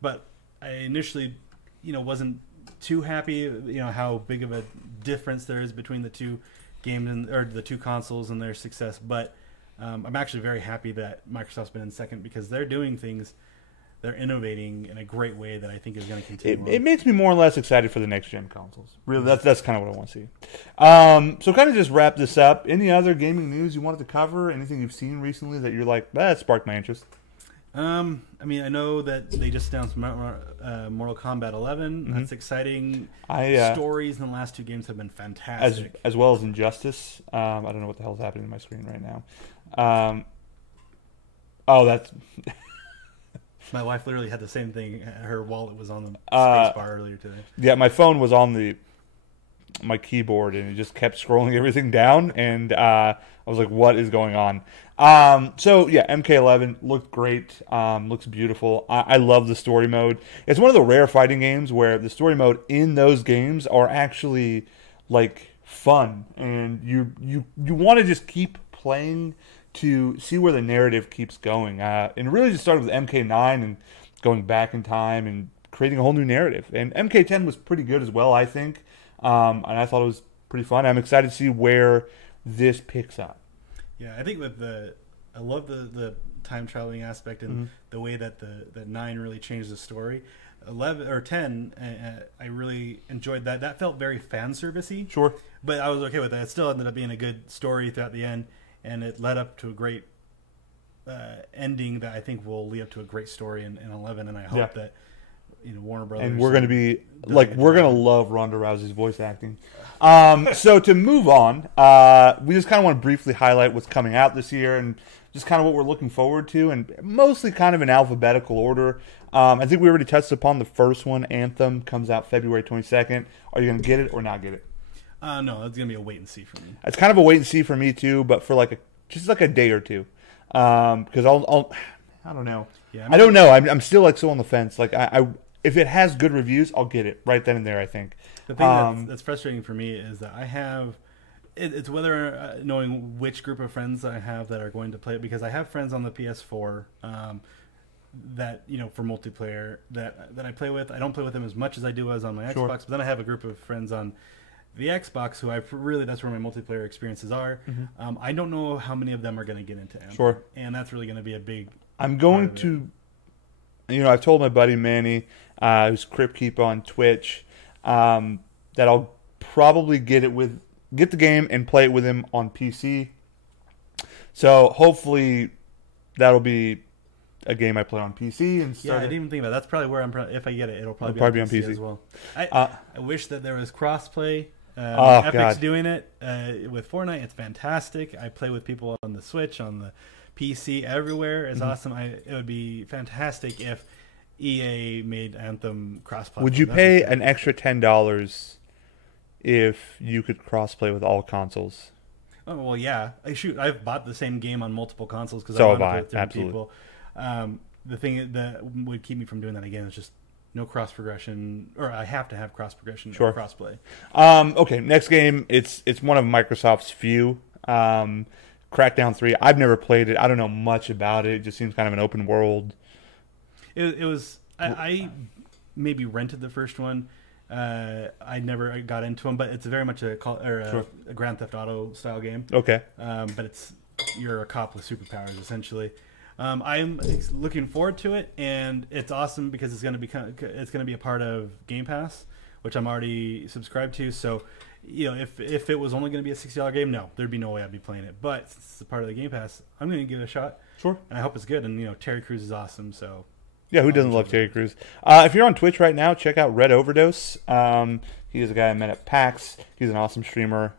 But I initially, wasn't too happy, how big of a difference there is between the two games or the two consoles and their success. But I'm actually very happy that Microsoft's been in second because they're doing things. They're innovating in a great way that I think is going to continue. It makes me more or less excited for the next gen consoles. Really, that's kind of what I want to see. So kind of just wrap this up. Any other gaming news you wanted to cover? Anything you've seen recently that you're like, that sparked my interest? I mean, I know that they just announced Mortal Kombat 11. That's exciting. Stories in the last two games have been fantastic. As well as Injustice. I don't know what the hell is happening to my screen right now. That's... My wife literally had the same thing. Her wallet was on the space bar earlier today. Yeah, my phone was on my keyboard, and it just kept scrolling everything down, and I was like, what is going on? So, yeah, MK11 looked great. Looks beautiful. I love the story mode. It's one of the rare fighting games where the story mode in those games are actually, like, fun, and you want to just keep playing to see where the narrative keeps going. And it really just started with MK9 and going back in time and creating a whole new narrative. And MK10 was pretty good as well, I think. And I thought it was pretty fun. I'm excited to see where this picks up. Yeah, I think with I love the time traveling aspect and the way that the 9 really changed the story. 11 or 10, I really enjoyed that. That felt very fan servicey. Sure. But I was okay with that. It still ended up being a good story throughout the end. And it led up to a great ending that I think will lead up to a great story in 11. And I hope that Warner Brothers. And we're going to be we're going to love Ronda Rousey's voice acting. So to move on, we just kind of want to briefly highlight what's coming out this year and just kind of what we're looking forward to, and mostly kind of in alphabetical order. I think we already touched upon the first one. Anthem comes out February 22nd. Are you going to get it or not get it? No, it's gonna be a wait and see for me. It's kind of a wait and see for me too, but for just a day or two, because I don't know. Yeah, I don't know. I'm still like so on the fence. Like if it has good reviews, I'll get it right then and there. I think the thing that's frustrating for me is that I have. It's whether knowing which group of friends I have that are going to play it, because I have friends on the PS4 that for multiplayer that I play with. I don't play with them as much as I do as on my Xbox, but then I have a group of friends on the Xbox who that's where my multiplayer experiences are. I don't know how many of them are going to get into Anthem. And that's really going to be a big I'm going to I've told my buddy Manny, who's Crypt Keep on Twitch, that I'll probably get the game and play it with him on PC. So hopefully that'll be a game I play on PC and I didn't even think about it. That's probably where if I get it, it'll probably be on PC as well. I wish that there was crossplay. Epic's doing it with Fortnite. It's fantastic. I play with people on the Switch, on the PC, everywhere. It's awesome. It would be fantastic if EA made Anthem cross-platform. Would you pay an extra $10 if you could cross-play with all consoles? Oh well, yeah. I've bought the same game on multiple consoles because I want to play with different people. The thing that would keep me from doing that again is just no cross progression, or I have to have cross progression or crossplay. Okay, next game. It's one of Microsoft's few. Crackdown 3. I've never played it. I don't know much about it. It just seems kind of an open world. It was. I maybe rented the first one. I never got into them, but it's very much a Grand Theft Auto style game. Okay. But you're a cop with superpowers essentially. I'm looking forward to it, and it's awesome because it's going to be a part of Game Pass, which I'm already subscribed to. So, if it was only going to be a $60 game, no, there'd be no way I'd be playing it. But since it's a part of the Game Pass, I'm going to give it a shot. Sure. And I hope it's good. And Terry Crews is awesome. So. Yeah, who doesn't love Terry Crews? If you're on Twitch right now, check out Red Overdose. He is a guy I met at PAX. He's an awesome streamer.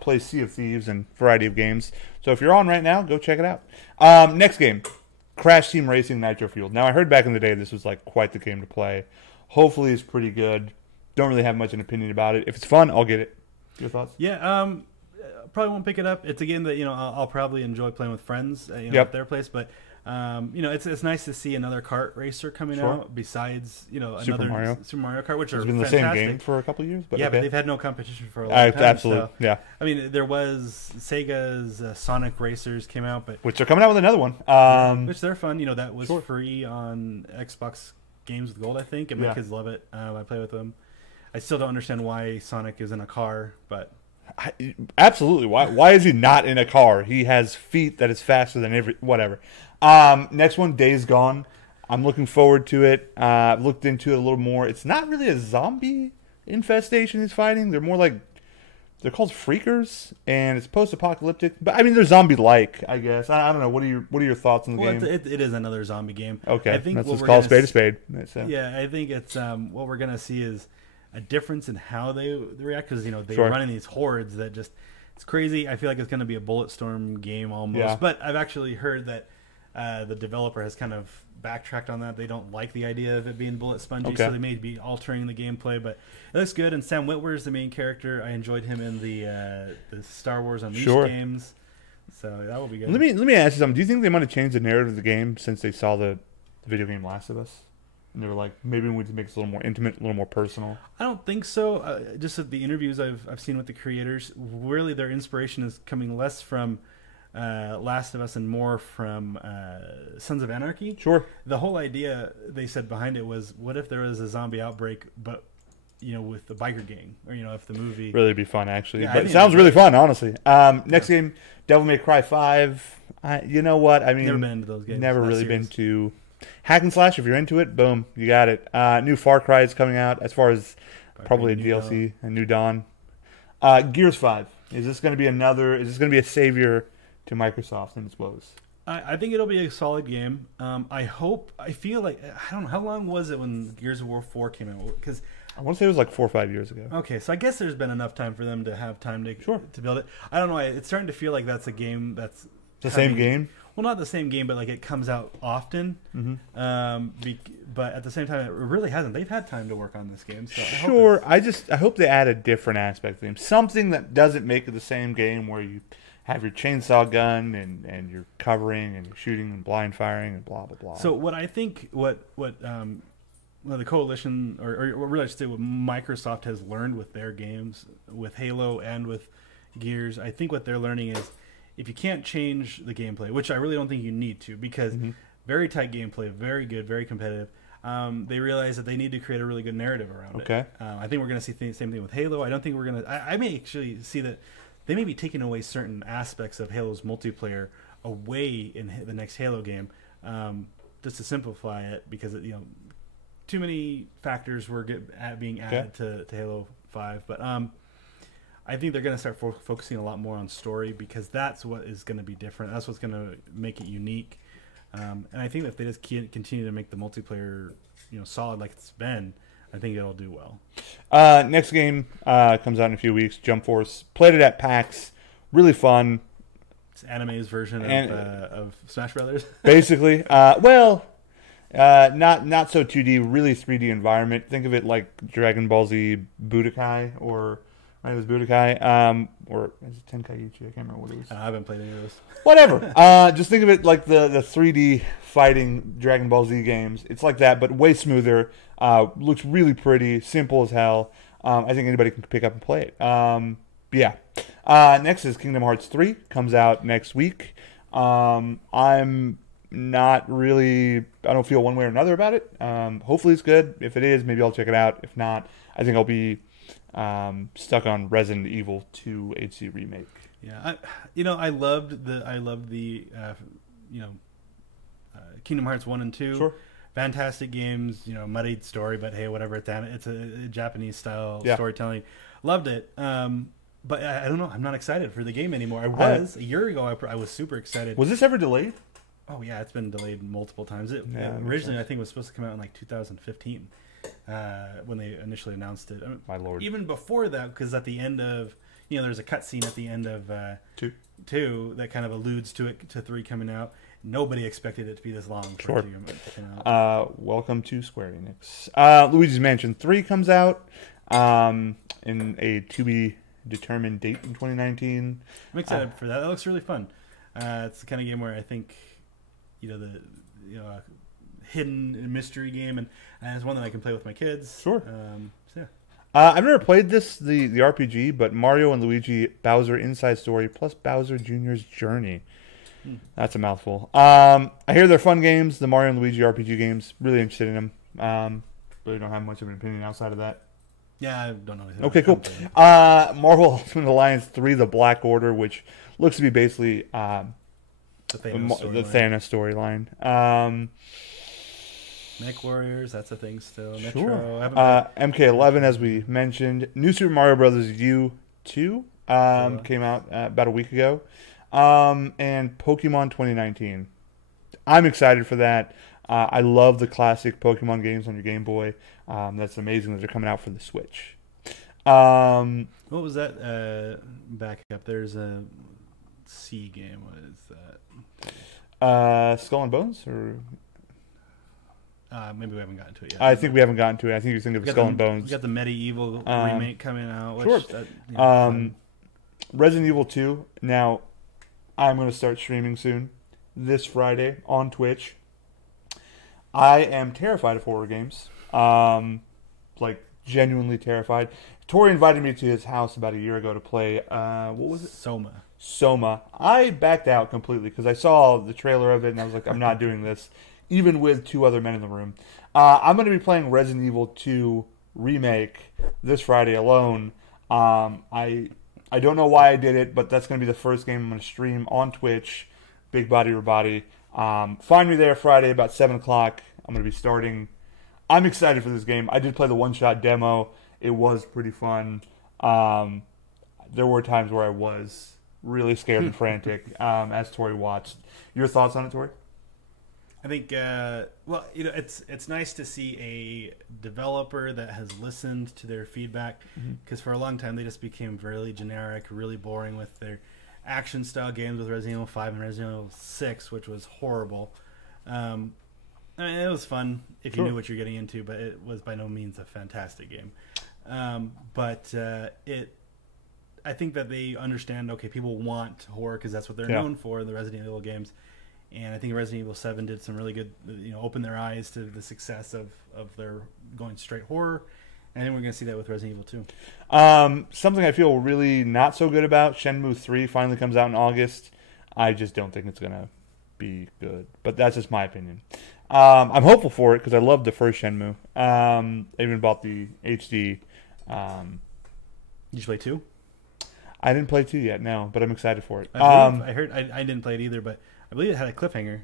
Plays Sea of Thieves and a variety of games. So if you're on right now, go check it out. Next game, Crash Team Racing Nitro Fueled. Now, I heard back in the day this was like quite the game to play. Hopefully it's pretty good. Don't really have much an opinion about it. If it's fun, I'll get it. Your thoughts? Yeah, probably won't pick it up. It's a game that I'll probably enjoy playing with friends at their place, but it's nice to see another kart racer coming out besides another Super Mario Kart, which it's are been the fantastic. same game for a couple of years, but but they've had no competition for a long time. Absolutely, so, yeah. I mean, there was Sega's Sonic Racers came out, but which are coming out with another one, which they're fun. That was free on Xbox Games with Gold, I think, and my kids love it. I play with them. I still don't understand why Sonic is in a car, but Absolutely. Why is he not in a car? He has feet that is faster than whatever. Next one, Days Gone. I'm looking forward to it. I've looked into it a little more. It's not really a zombie infestation he's fighting. They're more like, they're called freakers, and it's post-apocalyptic. But I mean, they're zombie-like, I guess. I don't know. What are your thoughts on the game? It is another zombie game. Okay, I think let's just call a spade a spade. So. Yeah, I think it's what we're gonna see is a difference in how they react, because they Sure. run in these hordes that just, it's crazy. I feel like it's gonna be a Bulletstorm game almost. Yeah. But I've actually heard that the developer has kind of backtracked on that. They don't like the idea of it being bullet spongy, so they may be altering the gameplay. But it looks good. And Sam Witwer is the main character. I enjoyed him in the Star Wars Unleashed games, so that will be good. Let me ask you something. Do you think they might have changed the narrative of the game since they saw the video game Last of Us? And they were like, maybe we need to make this a little more intimate, a little more personal. I don't think so. Just at the interviews I've seen with the creators, really their inspiration is coming less from Last of Us and more from Sons of Anarchy. Sure. The whole idea they said behind it was, what if there was a zombie outbreak, but with the biker gang, or if the movie Really be fun, actually. Yeah, but it sounds really fun, honestly. Next game, Devil May Cry 5. You know what? I mean, never been into those games. Never really been to hack and slash. If you're into it, boom, you got it. New Far Cry is coming out, as far as probably a DLC, a New Dawn. Gears 5. Is this going to be a savior to Microsoft and its woes? I think it'll be a solid game. I feel like, I don't know, how long was it when Gears of War 4 came out? Because I want to say it was like 4 or 5 years ago. Okay, so I guess there's been enough time for them to have time to build it. I don't know. It's starting to feel like that's a game that's the same game. Well, not the same game, but like it comes out often. But at the same time, it really hasn't. They've had time to work on this game. So I hope they add a different aspect to the game, something that doesn't make it the same game where you have your chainsaw gun and you're covering and you're shooting and blind firing and blah blah blah. So what I think what the coalition, or what really I should say, what Microsoft has learned with their games, with Halo and with Gears, I think what they're learning is, if you can't change the gameplay, which I really don't think you need to, because very tight gameplay, very good, very competitive, they realize that they need to create a really good narrative around it. I think we're going to see the same thing with Halo. I don't think we're going to... I may actually see that they may be taking away certain aspects of Halo's multiplayer away in the next Halo game, just to simplify it, because too many factors were being added to Halo 5. But I think they're going to start focusing a lot more on story, because that's what is going to be different. That's what's going to make it unique. And I think that if they just continue to make the multiplayer solid like it's been, I think it'll do well. Next game comes out in a few weeks. Jump Force. Played it at PAX. Really fun. It's anime's version of Smash Brothers. Basically. Not so 2D. Really 3D environment. Think of it like Dragon Ball Z Budokai, or it was Budokai, or is it Tenkaichi? I can't remember what it was. I haven't played any of those. Whatever. Just think of it like the 3D fighting Dragon Ball Z games. It's like that, but way smoother. Looks really pretty. Simple as hell. I think anybody can pick up and play it. Next is Kingdom Hearts 3. Comes out next week. I'm not really... I don't feel one way or another about it. Hopefully it's good. If it is, maybe I'll check it out. If not, I think I'll be stuck on Resident Evil 2 HD remake. Yeah, I loved the Kingdom Hearts 1 and 2. Sure. Fantastic games, muddied story, but hey, whatever. It's a Japanese style storytelling. Loved it. But I don't know. I'm not excited for the game anymore. I was a year ago. I was super excited. Was this ever delayed? Oh yeah, it's been delayed multiple times. Originally, I think it was supposed to come out in like 2015 when they initially announced it. My lord! Even before that, because at the end of there's a cutscene at the end of 2 that kind of alludes to 3 coming out. Nobody expected it to be this long. Sure. Welcome to Square Enix. Luigi's Mansion 3 comes out in a to-be-determined date in 2019. I'm excited for that. That looks really fun. It's the kind of game where I think, the hidden mystery game, and it's one that I can play with my kids. Sure. So yeah. I've never played the RPG, but Mario and Luigi Bowser Inside Story plus Bowser Jr.'s Journey. That's a mouthful. I hear they're fun games, the Mario and Luigi RPG games. Really interested in them. Really don't have much of an opinion outside of that. Yeah, I don't know anything. Okay, cool. Marvel Ultimate Alliance 3: The Black Order, which looks to be basically the Thanos storyline. Mech Warriors, that's a thing still. Sure. Metro. MK11, as we mentioned. New Super Mario Bros. U 2 came out about a week ago. And Pokemon 2019. I'm excited for that. I love the classic Pokemon games on your Game Boy. That's amazing that they're coming out for the Switch. What was that? Back up. There's a C game. What is that? Skull and Bones? Or maybe we haven't gotten to it yet. I think we haven't gotten to it. I think you're thinking of Skull and Bones. We got the Medieval remake coming out. Which Sure. Resident Evil 2. Now, I'm going to start streaming soon. This Friday on Twitch. I am terrified of horror games. Like, genuinely terrified. Tori invited me to his house about a year ago to play, what was it? Soma. I backed out completely because I saw the trailer of it and I was like, I'm not doing this, even with 2 other men in the room. I'm going to be playing Resident Evil 2 Remake this Friday alone. I don't know why I did it, but that's going to be the first game I'm going to stream on Twitch, Big Body or Body. Find me there Friday about 7 o'clock. I'm going to be starting. I'm excited for this game. I did play the one-shot demo. It was pretty fun. There were times where I was really scared and frantic as Tori watched. Your thoughts on it, Tori? I think, well, it's nice to see a developer that has listened to their feedback, because for a long time they just became really generic, really boring with their action-style games with Resident Evil 5 and Resident Evil 6, which was horrible. I mean, it was fun if you knew what you're getting into, but it was by no means a fantastic game. I think that they understand, okay, people want horror because that's what they're known for, the Resident Evil games. And I think Resident Evil 7 did some really good, open their eyes to the success of their going straight horror. And I think we're going to see that with Resident Evil 2. Something I feel really not so good about, Shenmue 3 finally comes out in August. I just don't think it's going to be good. But that's just my opinion. I'm hopeful for it because I loved the first Shenmue. I even bought the HD. Did you play 2? I didn't play 2 yet, no, but I'm excited for it. I heard I didn't play it either, but I believe it had a cliffhanger,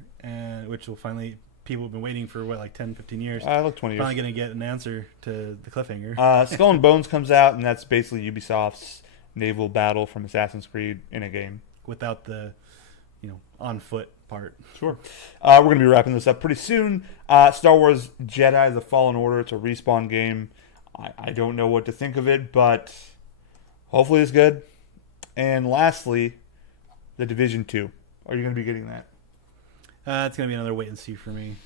which will finally, people have been waiting for, 10, 15 years. Like 20 years. Finally going to get an answer to the cliffhanger. Skull and Bones comes out, and that's basically Ubisoft's naval battle from Assassin's Creed in a game. Without the, on foot part. Sure. We're going to be wrapping this up pretty soon. Star Wars Jedi: The Fallen Order. It's a Respawn game. I don't know what to think of it, but hopefully it's good. And lastly, The Division 2. Are you going to be getting that? It's going to be another wait and see for me.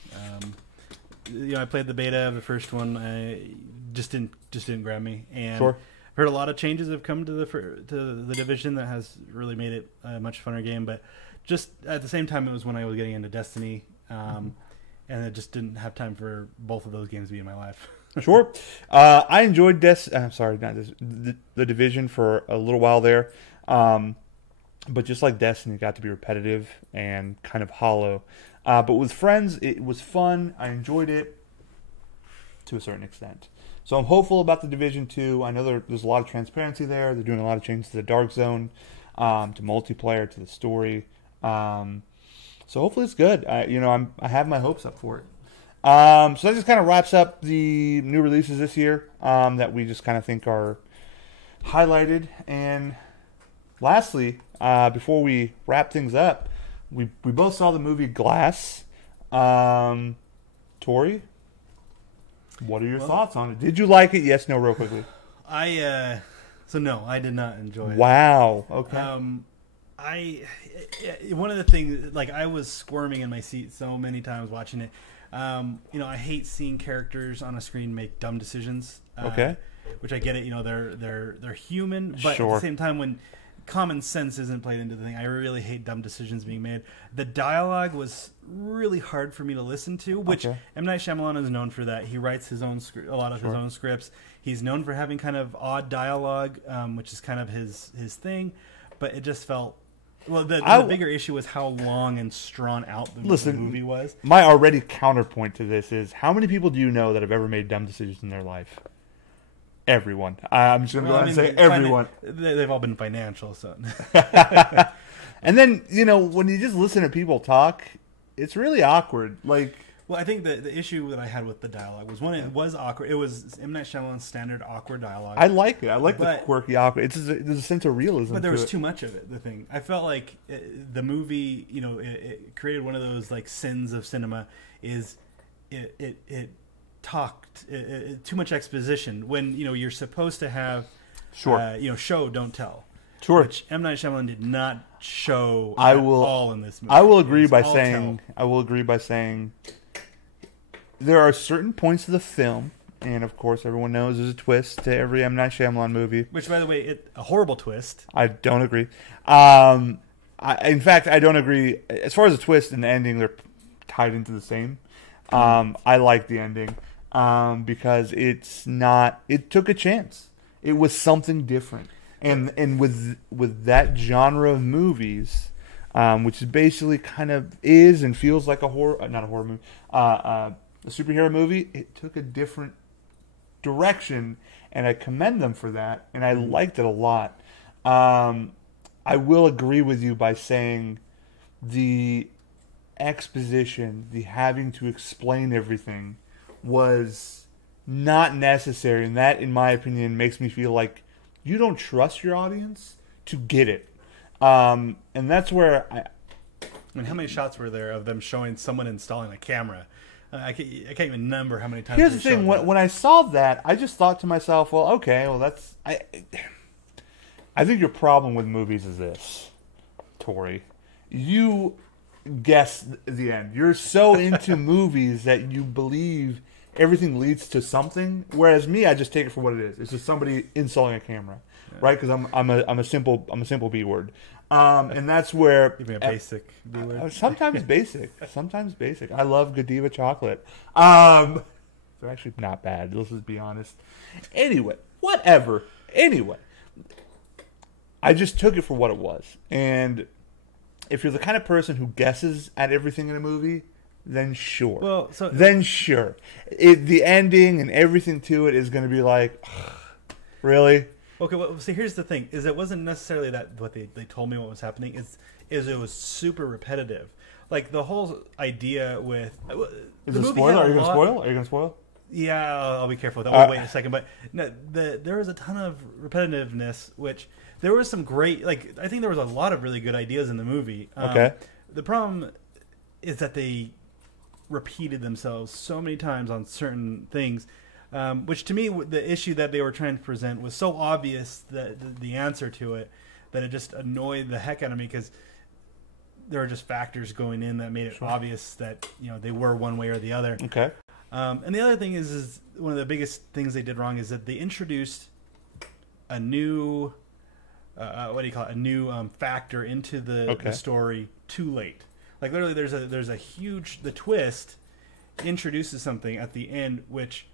I played the beta of the first one. Just didn't grab me. And sure. I've heard a lot of changes have come to the Division that has really made it a much funner game. But just at the same time, it was when I was getting into Destiny, and I just didn't have time for both of those games to be in my life. Sure. I enjoyed the Division for a little while there. But just like Destiny, it got to be repetitive and kind of hollow. But with friends, it was fun. I enjoyed it to a certain extent. So I'm hopeful about the Division 2. I know there's a lot of transparency there. They're doing a lot of changes to the Dark Zone, to multiplayer, to the story. So hopefully it's good. I have my hopes up for it. So that just kind of wraps up the new releases this year that we just kind of think are highlighted. And lastly, before we wrap things up, we both saw the movie Glass. Tori, what are your thoughts on it? Did you like it? Yes, no, real quickly. No, I did not enjoy it. Wow. Okay. One of the things, I was squirming in my seat so many times watching it. I hate seeing characters on a screen make dumb decisions. Okay. Which I get it. They're human, but sure. At the same time, when common sense isn't played into the thing, I really hate dumb decisions being made. The dialogue was really hard for me to listen to, which M. Night Shyamalan is known for that. He writes his own his own scripts. He's known for having kind of odd dialogue, which is kind of his thing. But it just felt. Well, the bigger issue was how long and drawn out the movie was. My already counterpoint to this is, how many people do you know that have ever made dumb decisions in their life? everyone. I'm just going to go ahead and say everyone. They've all been financial, so. And then, when you just listen to people talk, it's really awkward. Like, well, I think the issue that I had with the dialogue was, one, it was awkward. It was M. Night Shyamalan's standard awkward dialogue. I like it. I like the quirky awkward. There's a sense of realism. But there was too much of it. The thing I felt like the movie, it created one of those like sins of cinema. Is it talked too much exposition when you're supposed to have show don't tell. Sure. Which M. Night Shyamalan did not show all in this movie. I will agree by saying there are certain points of the film, and of course everyone knows there's a twist to every M. Night Shyamalan movie. Which, by the way, a horrible twist. I don't agree. In fact, I don't agree. As far as the twist and the ending, they're tied into the same. I like the ending because it took a chance. It was something different. And with that genre of movies, which is basically kind of is and feels like not a horror movie, a superhero movie, it took a different direction, and I commend them for that, and I liked it a lot. I will agree with you by saying the exposition, the having to explain everything, was not necessary, and that, in my opinion, makes me feel like you don't trust your audience to get it. And that's where how many shots were there of them showing someone installing a camera? I can't even number how many times. Here's the thing: when I saw that, I just thought to myself, "Well, okay, that's." I think your problem with movies is this, Tori. You guess the end. You're so into movies that you believe everything leads to something. Whereas me, I just take it for what it is. It's just somebody installing a camera, right? Because I'm a simple B word. And that's where you mean a basic B word? Sometimes basic. I love Godiva chocolate. They're actually not bad. Let's just be honest. Anyway, whatever. I just took it for what it was. And if you're the kind of person who guesses at everything in a movie, then sure. Then sure. The ending and everything to it is going to be like, really? Okay, well, see, here's the thing: is it wasn't necessarily that what they told me what was happening. Is it was super repetitive. Like the whole idea with is it a spoiler? Are you going to spoil? Yeah, I'll be careful with that. We'll wait a second. But no, there was a ton of repetitiveness, which there was some great. Like I think there was a lot of really good ideas in the movie. Okay. The problem is that they repeated themselves so many times on certain things. Which to me, the issue that they were trying to present was so obvious that the answer to it that it just annoyed the heck out of me because there were just factors going in that made it obvious that they were one way or the other. Okay. And the other thing is one of the biggest things they did wrong is that they introduced a new a new factor into the story too late. Like literally, there's a huge the twist introduces something at the end which.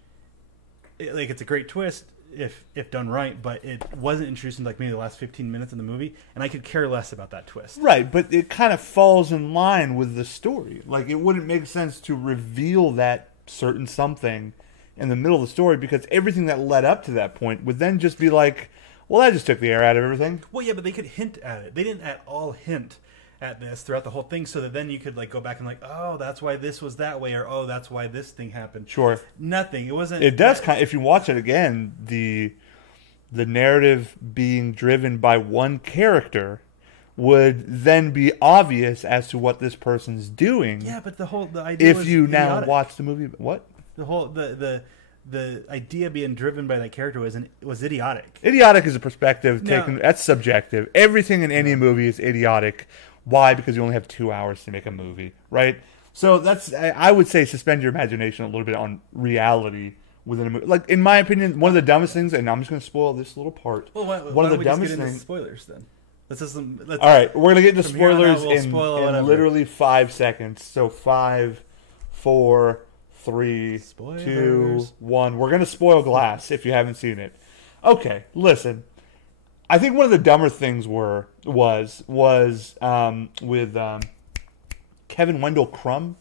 It's a great twist if done right, but it wasn't introduced in like maybe the last 15 minutes of the movie, and I could care less about that twist. Right, but it kind of falls in line with the story. Like it wouldn't make sense to reveal that certain something in the middle of the story because everything that led up to that point would then just be like, well, that just took the air out of everything. Well, yeah, but they could hint at it. They didn't at all hint at this throughout the whole thing, so that then you could like go back and like, oh, that's why this was that way, or oh, that's why this thing happened. Sure. Nothing. It wasn't. It does kind of, if you watch it again, the narrative being driven by one character would then be obvious as to what this person's doing. Yeah, but the idea. If you now watch the movie, what the idea being driven by that character was idiotic. Idiotic is a perspective taken. That's subjective. Everything in any movie is idiotic. Why? Because you only have 2 hours to make a movie, right? So I would say suspend your imagination a little bit on reality within a movie. Like in my opinion, one of the dumbest things, and I'm just going to spoil this little part. Well, one of the dumbest things. Spoilers then. All right, we're going to get into spoilers in literally 5 seconds. So 5, 4, 3, spoilers. 2, 1. We're going to spoil Glass if you haven't seen it. Okay, listen. I think one of the dumber things was with Kevin Wendell Crumb.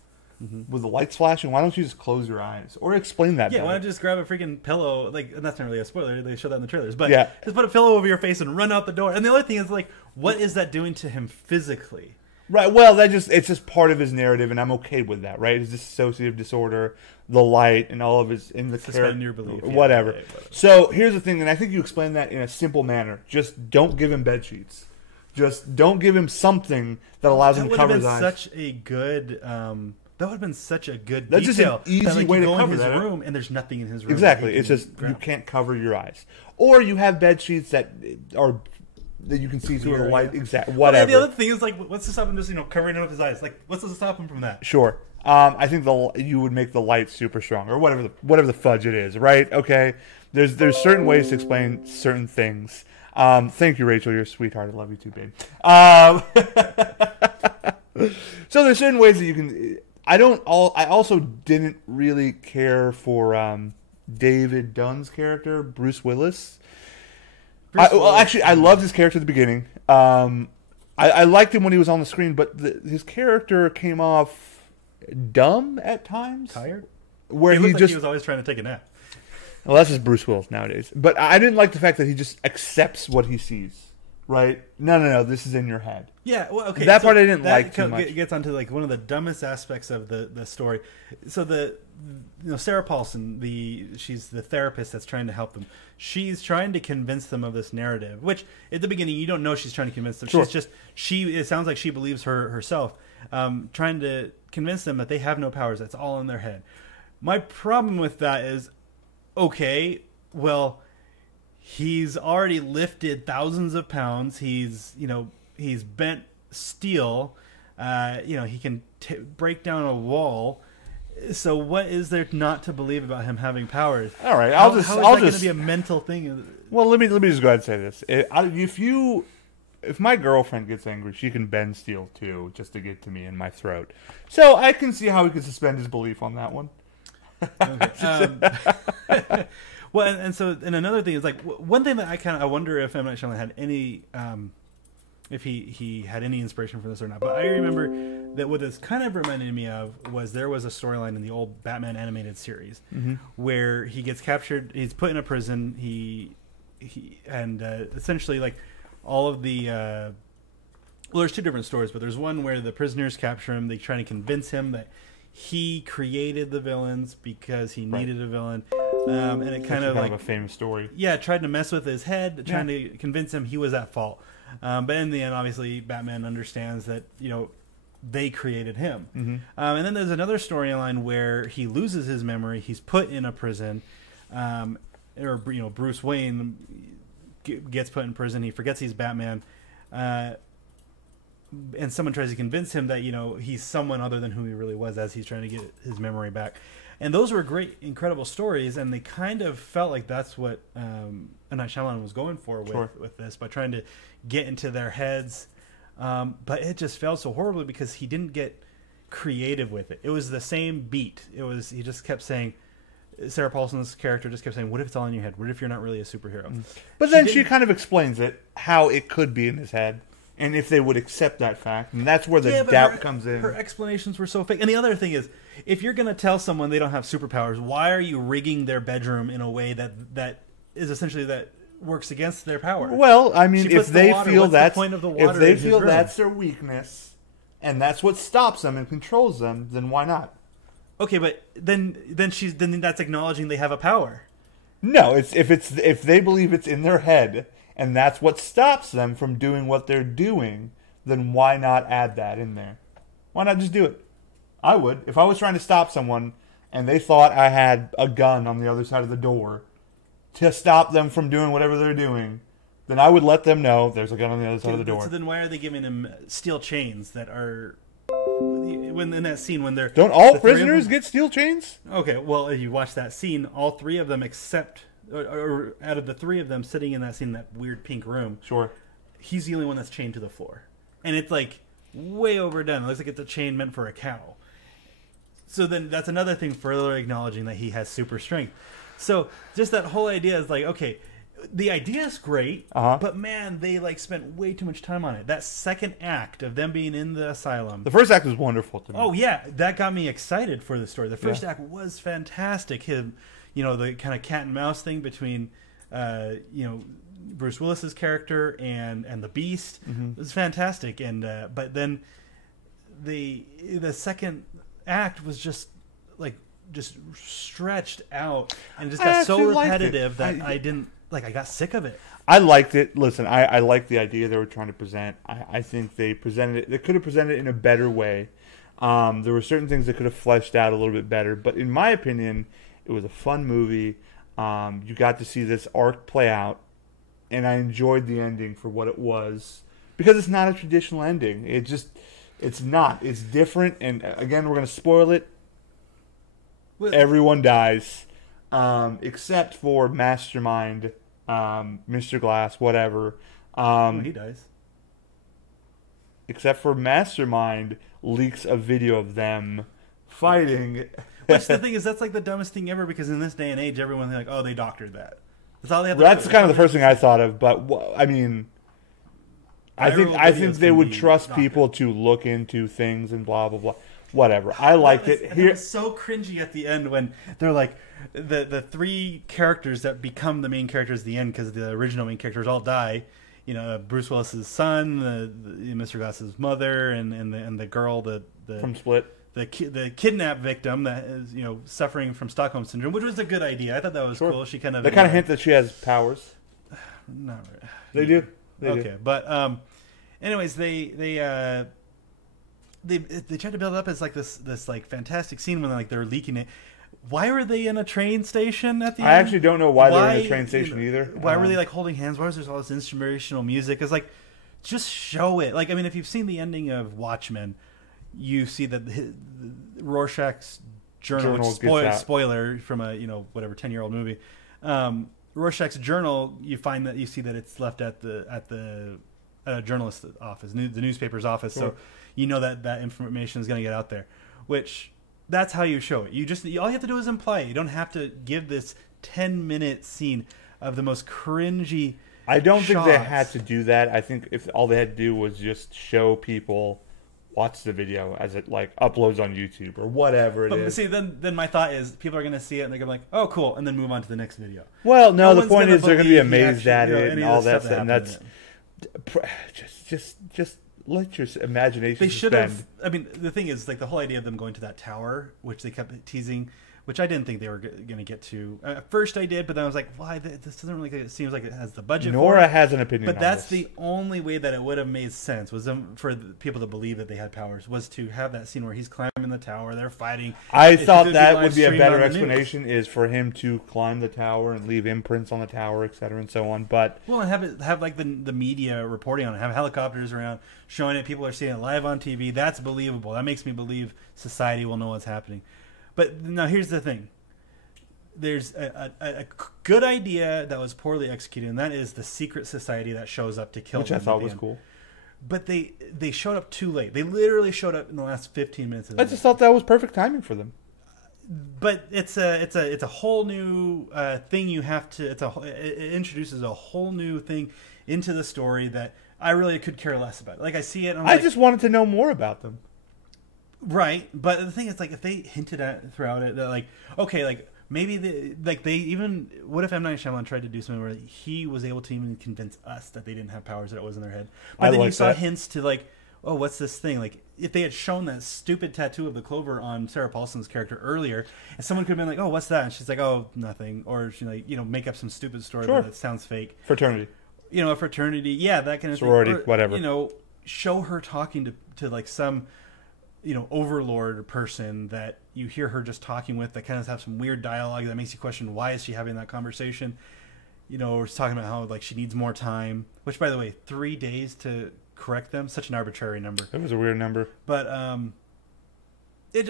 with the lights flashing? Why don't you just close your eyes or explain that? Yeah, better? why don't you just grab a freaking pillow? Like, and that's not really a spoiler. They show that in the trailers, but Yeah. just put a pillow over your face and run out the door. And the other thing is, like, what is that doing to him physically? Right. Well, it's just part of his narrative, and I'm okay with that. Right? His dissociative disorder, the light, and all of his in the Suspend your belief, whatever. Yeah, whatever. So here's the thing, and I think you explained that in a simple manner. Just don't give him bed sheets. Just don't give him something that allows him to cover his eyes. Such a good. That would have been such a good That's detail. just an easy way to cover his that. room, and there's nothing in his room. Exactly. It's just you can't cover your eyes, or you have bed sheets that you can see through the light. Yeah. Exactly. Whatever. The other thing is, like, what's to stop him just covering up his eyes? Like, what's to stop him from that? Sure. I think you would make the light super strong, or whatever the fudge it is, right? Okay. There's certain ways to explain certain things. Thank you, Rachel. You're a sweetheart. I love you too, babe. So there's certain ways that you can. I also didn't really care for David Dunn's character, Bruce Willis. Actually, I loved his character at the beginning. I liked him when he was on the screen, but his character came off dumb at times. Tired? Where he was always trying to take a nap. Well, that's just Bruce Willis nowadays. But I didn't like the fact that he just accepts what he sees. Right? No. This is in your head. Yeah. Well, okay. That part I didn't like too much. Gets onto like one of the dumbest aspects of the story. So Sarah Paulson, she's the therapist that's trying to help them. She's trying to convince them of this narrative, which at the beginning you don't know she's trying to convince them. Sure. It sounds like she believes herself, trying to convince them that they have no powers. That's all in their head. My problem with that is, okay, well, he's already lifted thousands of pounds. He's bent steel. He can break down a wall. So what is there not to believe about him having powers? All right, how is that going to be a mental thing? Well, let me just go ahead and say this. If my girlfriend gets angry, she can bend steel too, just to get to me in my throat. So I can see how he could suspend his belief on that one. Okay. Well, and another thing is, like, one thing that I wonder if M. Night Shyamalan had any, if he had any inspiration for this or not. But I remember that what this kind of reminded me of was there was a storyline in the old Batman animated series where he gets captured, he's put in a prison, essentially, like, all of the well, there's two different stories, but there's one where the prisoners capture him, they try to convince him that he created the villains because he needed a villain. And it kind of like a famous story. Yeah, tried to mess with his head, trying to convince him he was at fault. But in the end, obviously, Batman understands that they created him. And then there's another storyline where he loses his memory. He's put in a prison, or Bruce Wayne gets put in prison. He forgets he's Batman, and someone tries to convince him that he's someone other than who he really was as he's trying to get his memory back. And those were great, incredible stories, and they kind of felt like that's what M. Night Shyamalan was going for with this, by trying to get into their heads. But it just failed so horribly because he didn't get creative with it. It was the same beat. He just kept saying, Sarah Paulson's character just kept saying, what if it's all in your head? What if you're not really a superhero? But then she kind of explains it, how it could be in his head. And if they would accept that fact, and that's where the doubt comes in. Her explanations were so fake. And the other thing is, if you're going to tell someone they don't have superpowers, why are you rigging their bedroom in a way that is essentially that works against their power? Well, I mean, if they feel that's their weakness, and that's what stops them and controls them, then why not? Okay, but then that's acknowledging they have a power. No, if they believe it's in their head, and that's what stops them from doing what they're doing, then why not add that in there? Why not just do it? I would. If I was trying to stop someone and they thought I had a gun on the other side of the door to stop them from doing whatever they're doing, then I would let them know there's a gun on the other side of the door. So then why are they giving him steel chains that are... When in that scene when they're... Don't all prisoners get steel chains? Okay, well, if you watch that scene, all three of them except... Or out of the three of them sitting in that scene, that weird pink room, sure, he's the only one that's chained to the floor, and it's like way overdone. It looks like it's a chain meant for a cow. So then that's another thing further acknowledging that he has super strength. So just that whole idea is like, okay, The idea is great, but man, they like spent way too much time on it. That second act of them being in the asylum. The first act was wonderful to me. Oh yeah, that got me excited for the story. The first act was fantastic. Him, the kind of cat and mouse thing between, Bruce Willis's character and the Beast was fantastic. And but then the second act was just stretched out and just got so repetitive that I didn't. I got sick of it. I liked it. Listen, I liked the idea they were trying to present. I think they presented it. They could have presented it in a better way. There were certain things that could have fleshed out a little bit better. But in my opinion, it was a fun movie. You got to see this arc play out, and I enjoyed the ending for what it was because it's not a traditional ending. It's not. It's different. And again, we're going to spoil it. Everyone dies, except for Mastermind. Mr. Glass, whatever. He dies. Except for Mastermind leaks a video of them fighting. Which the thing is, that's like the dumbest thing ever because in this day and age, everyone's like, "Oh, they doctored that." That's all they have to That's do. kind of the first thing I thought of. But I mean, I think they would trust people to look into things and blah blah blah. Whatever. I liked it. It was so cringy at the end when they're like the three characters that become the main characters at the end because the original main characters all die. Bruce Willis's son, the Mr. Glass's mother, and the girl from Split, the kidnap victim that is suffering from Stockholm syndrome, which was a good idea. I thought that was cool. She kind of they kind of hint that she has powers. Not really. They do. They do. But anyways, they tried to build it up as like this like fantastic scene when they're leaking it. Why were they in a train station at the end? I actually don't know why they were in a train station either. Why were they holding hands? Why was there all this inspirational music? It's just show it. If you've seen the ending of Watchmen, you see that Rorschach's journal spoiler from a 10-year-old movie. Rorschach's journal, you see that it's left at the journalist's office, the newspaper's office. Sure. So you know that information is going to get out there, which that's how you show it. All you have to do is imply it. You don't have to give this 10-minute scene of the most cringy I don't shots. think they had to do that. I think if all they had to do was just show people watch the video as it uploads on YouTube or whatever it is. See, then my thought is people are going to see it and they're going to be like, oh, cool, and then move on to the next video. Well, no the point is they're going to be amazed at it and all that stuff, and that's just let your imagination They should have. I mean, the thing is, the whole idea of them going to that tower, which they kept teasing, which I didn't think they were going to get to. At first, I did, but then I was like, "Why? This doesn't really. It seems like it has the budget." Nora has an opinion, but that's the only way that it would have made sense was for the people to believe that they had powers was to have that scene where he's climbing the tower, they're fighting. I thought that would be a better explanation is for him to climb the tower and leave imprints on the tower, etc., and so on. But and have the media reporting on it, have helicopters around showing it. People are seeing it live on TV. That's believable. That makes me believe society will know what's happening. But now here's the thing. There's a good idea that was poorly executed, and that is the secret society that shows up to kill them. Which I thought was cool. But they showed up too late. They literally showed up in the last 15 minutes of the I just thought that was perfect timing for them. But it's a whole new thing you have to. It introduces a whole new thing into the story that I really could care less about. I see it, and I just wanted to know more about them. Right, but the thing is, if they hinted at throughout it, that maybe they even. What if M. Night Shyamalan tried to do something where he was able to even convince us that they didn't have powers, that it was in their head? But then you saw hints to oh, what's this thing? If they had shown that stupid tattoo of the clover on Sarah Paulson's character earlier, and someone could have been like, "Oh, what's that?" And she's like, "Oh, nothing," or she make up some stupid story that sounds fake. Fraternity. A fraternity, yeah, that kind of sorority, thing. Or, whatever. Show her talking to some. Overlord person that you hear her just talking with that kind of have some weird dialogue that makes you question why is she having that conversation. Or talking about how she needs more time, which by the way, 3 days to correct them, such an arbitrary number. It was a weird number. But it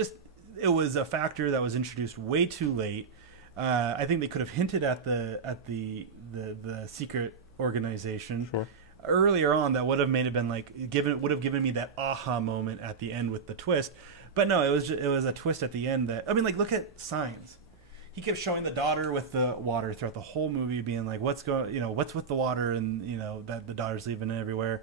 was a factor that was introduced way too late. I think they could have hinted at the secret organization. Sure. Earlier on, that would have made it been would have given me that aha moment at the end with the twist, but no, it was a twist at the end that look at Signs. he kept showing the daughter with the water throughout the whole movie, being like, what's with the water, and that the daughter's leaving it everywhere.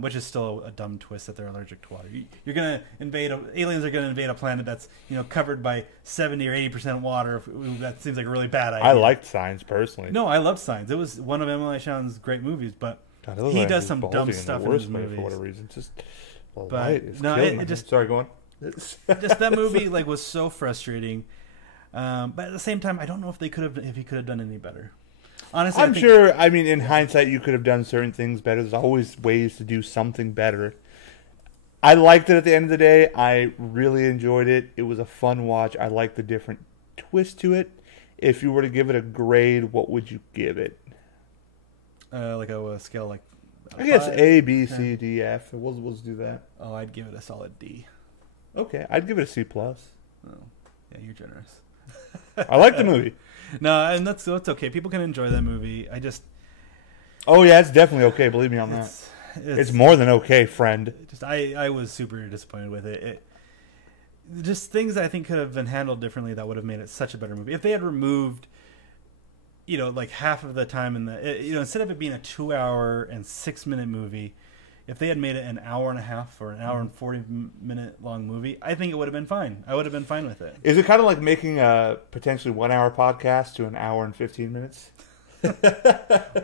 Which is still a dumb twist that they're allergic to water. You're gonna aliens are gonna invade a planet that's covered by 70 or 80% water. That seems like a really bad idea. I liked Signs personally. No, I loved Signs. It was one of M. Night Shyamalan's great movies, but he does some dumb stuff in his movies for whatever reason. Sorry, go on. Just that movie was so frustrating. But at the same time, I don't know if he could have done any better. Honestly, I'm sure. I mean, in hindsight, you could have done certain things better. There's always ways to do something better. I liked it at the end of the day. I really enjoyed it. It was a fun watch. I liked the different twist to it. If you were to give it a grade, what would you give it? Like a scale, I guess 5, A, B, C, D, F. We'll do that. Oh, I'd give it a solid D. Okay, I'd give it a C+. Oh, yeah, you're generous. I like the movie. No, and that's okay. People can enjoy that movie. Oh yeah, it's definitely okay. Believe me on that. It's more than okay, friend. I was super disappointed with it. Just things that I think could have been handled differently that would have made it such a better movie. If they had removed, half of the time instead of it being a 2-hour and 6-minute movie, if they had made it an hour and a half or an hour and 40-minute long movie, I think it would have been fine. I would have been fine with it. Is it kind of like making a potentially 1-hour podcast to an hour and 15 minutes?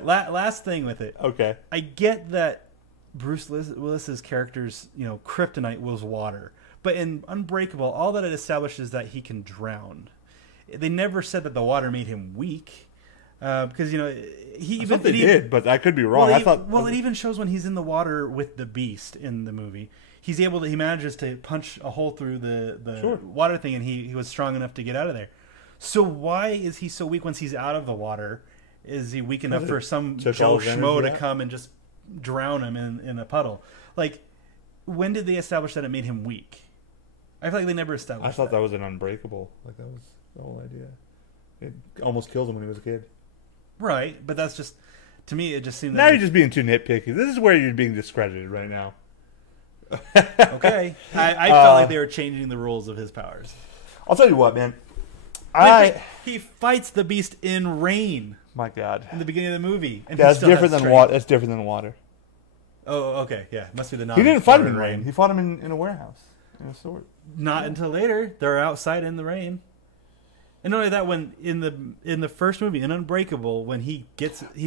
Last thing with it. Okay. I get that Bruce Willis's character's, kryptonite was water. But in Unbreakable, all that it establishes is that he can drown. They never said that the water made him weak. Because he did, but I could be wrong. It even shows when he's in the water with the Beast in the movie. He manages to punch a hole through the water thing, and he was strong enough to get out of there. So why is he so weak once he's out of the water? Is he weak enough for some Joe Schmo to come and just drown him in a puddle? When did they establish that it made him weak? I feel like they never established. I thought that was an Unbreakable. That was the whole idea. It almost killed him when he was a kid. Right, but that's just, to me, it just seemed... Now you're just being too nitpicky. This is where you're being discredited right now. Okay. I felt like they were changing the rules of his powers. I'll tell you what, man. He fights the Beast in rain. My God. In the beginning of the movie. And that's different than water. That's different than water. Oh, okay. Yeah, must be the He didn't fight him in rain. He fought him in a warehouse. In a sword. Not until later. They're outside in the rain. And not only that, when in the first movie, in Unbreakable, when he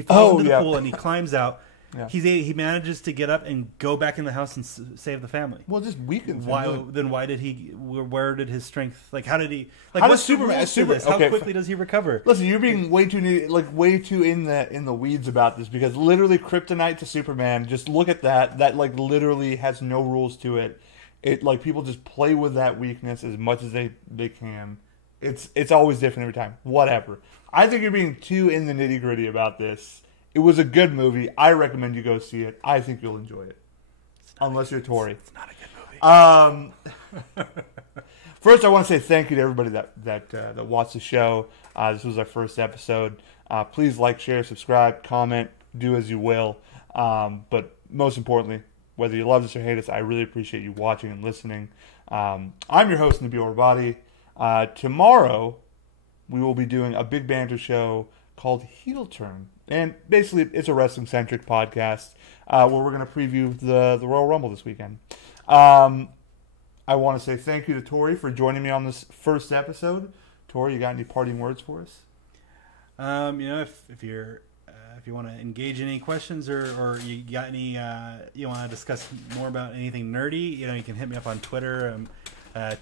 falls into the pool and he climbs out, he manages to get up and go back in the house and save the family. Well, it just weakens him. Then why did he? Where did his strength? How did he? How does Superman? How quickly does he recover? Listen, you're being way too in the weeds about this, because literally kryptonite to Superman. Just look at that. That literally has no rules to it. It people just play with that weakness as much as they can. It's always different every time. Whatever. I think you're being too in the nitty gritty about this. It was a good movie. I recommend you go see it. I think you'll enjoy it. Unless you're Tori. It's not a good movie. First, I want to say thank you to everybody that watched the show. This was our first episode. Please like, share, subscribe, comment, do as you will. But most importantly, whether you love us or hate us, I really appreciate you watching and listening. I'm your host, Nabil Rabadi. Tomorrow, we will be doing a Big Banter show called Heel Turn. And basically, it's a wrestling-centric podcast where we're going to preview the Royal Rumble this weekend. I want to say thank you to Tori for joining me on this first episode. Tori, you got any parting words for us? If you want to engage in any questions or you got any, you want to discuss more about anything nerdy, you can hit me up on Twitter.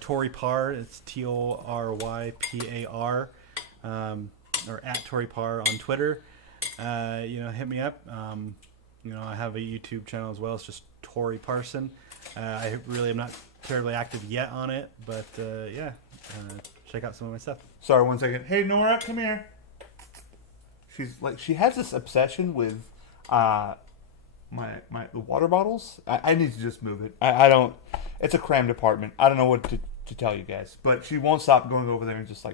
Tori Parr, it's TORYPAR, or at Tori Parr on Twitter. Hit me up. I have a YouTube channel as well. It's just Tori Parson. I really am not terribly active yet on it, but check out some of my stuff. Sorry, 1 second. Hey, Nora, come here. She has this obsession with the water bottles. I need to just move it. I don't. It's a crammed apartment. I don't know what to tell you guys, but she won't stop going over there and just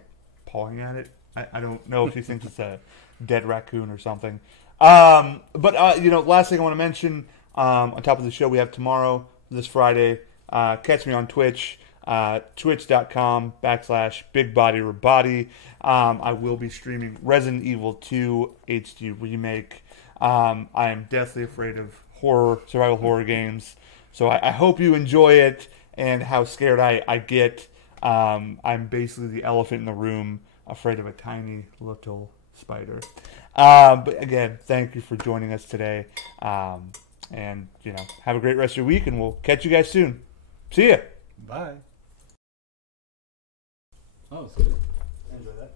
pawing at it. I don't know if she thinks it's a dead raccoon or something. Last thing I want to mention, on top of the show we have tomorrow, this Friday, catch me on Twitch. twitch.com/BigBodyRobody. I will be streaming Resident Evil 2 HD Remake. I am deathly afraid of survival horror games. So I hope you enjoy it and how scared I get. I'm basically the elephant in the room, afraid of a tiny little spider. But again, thank you for joining us today. And, have a great rest of your week, and we'll catch you guys soon. See ya. Bye. Oh, it's good. Enjoy that.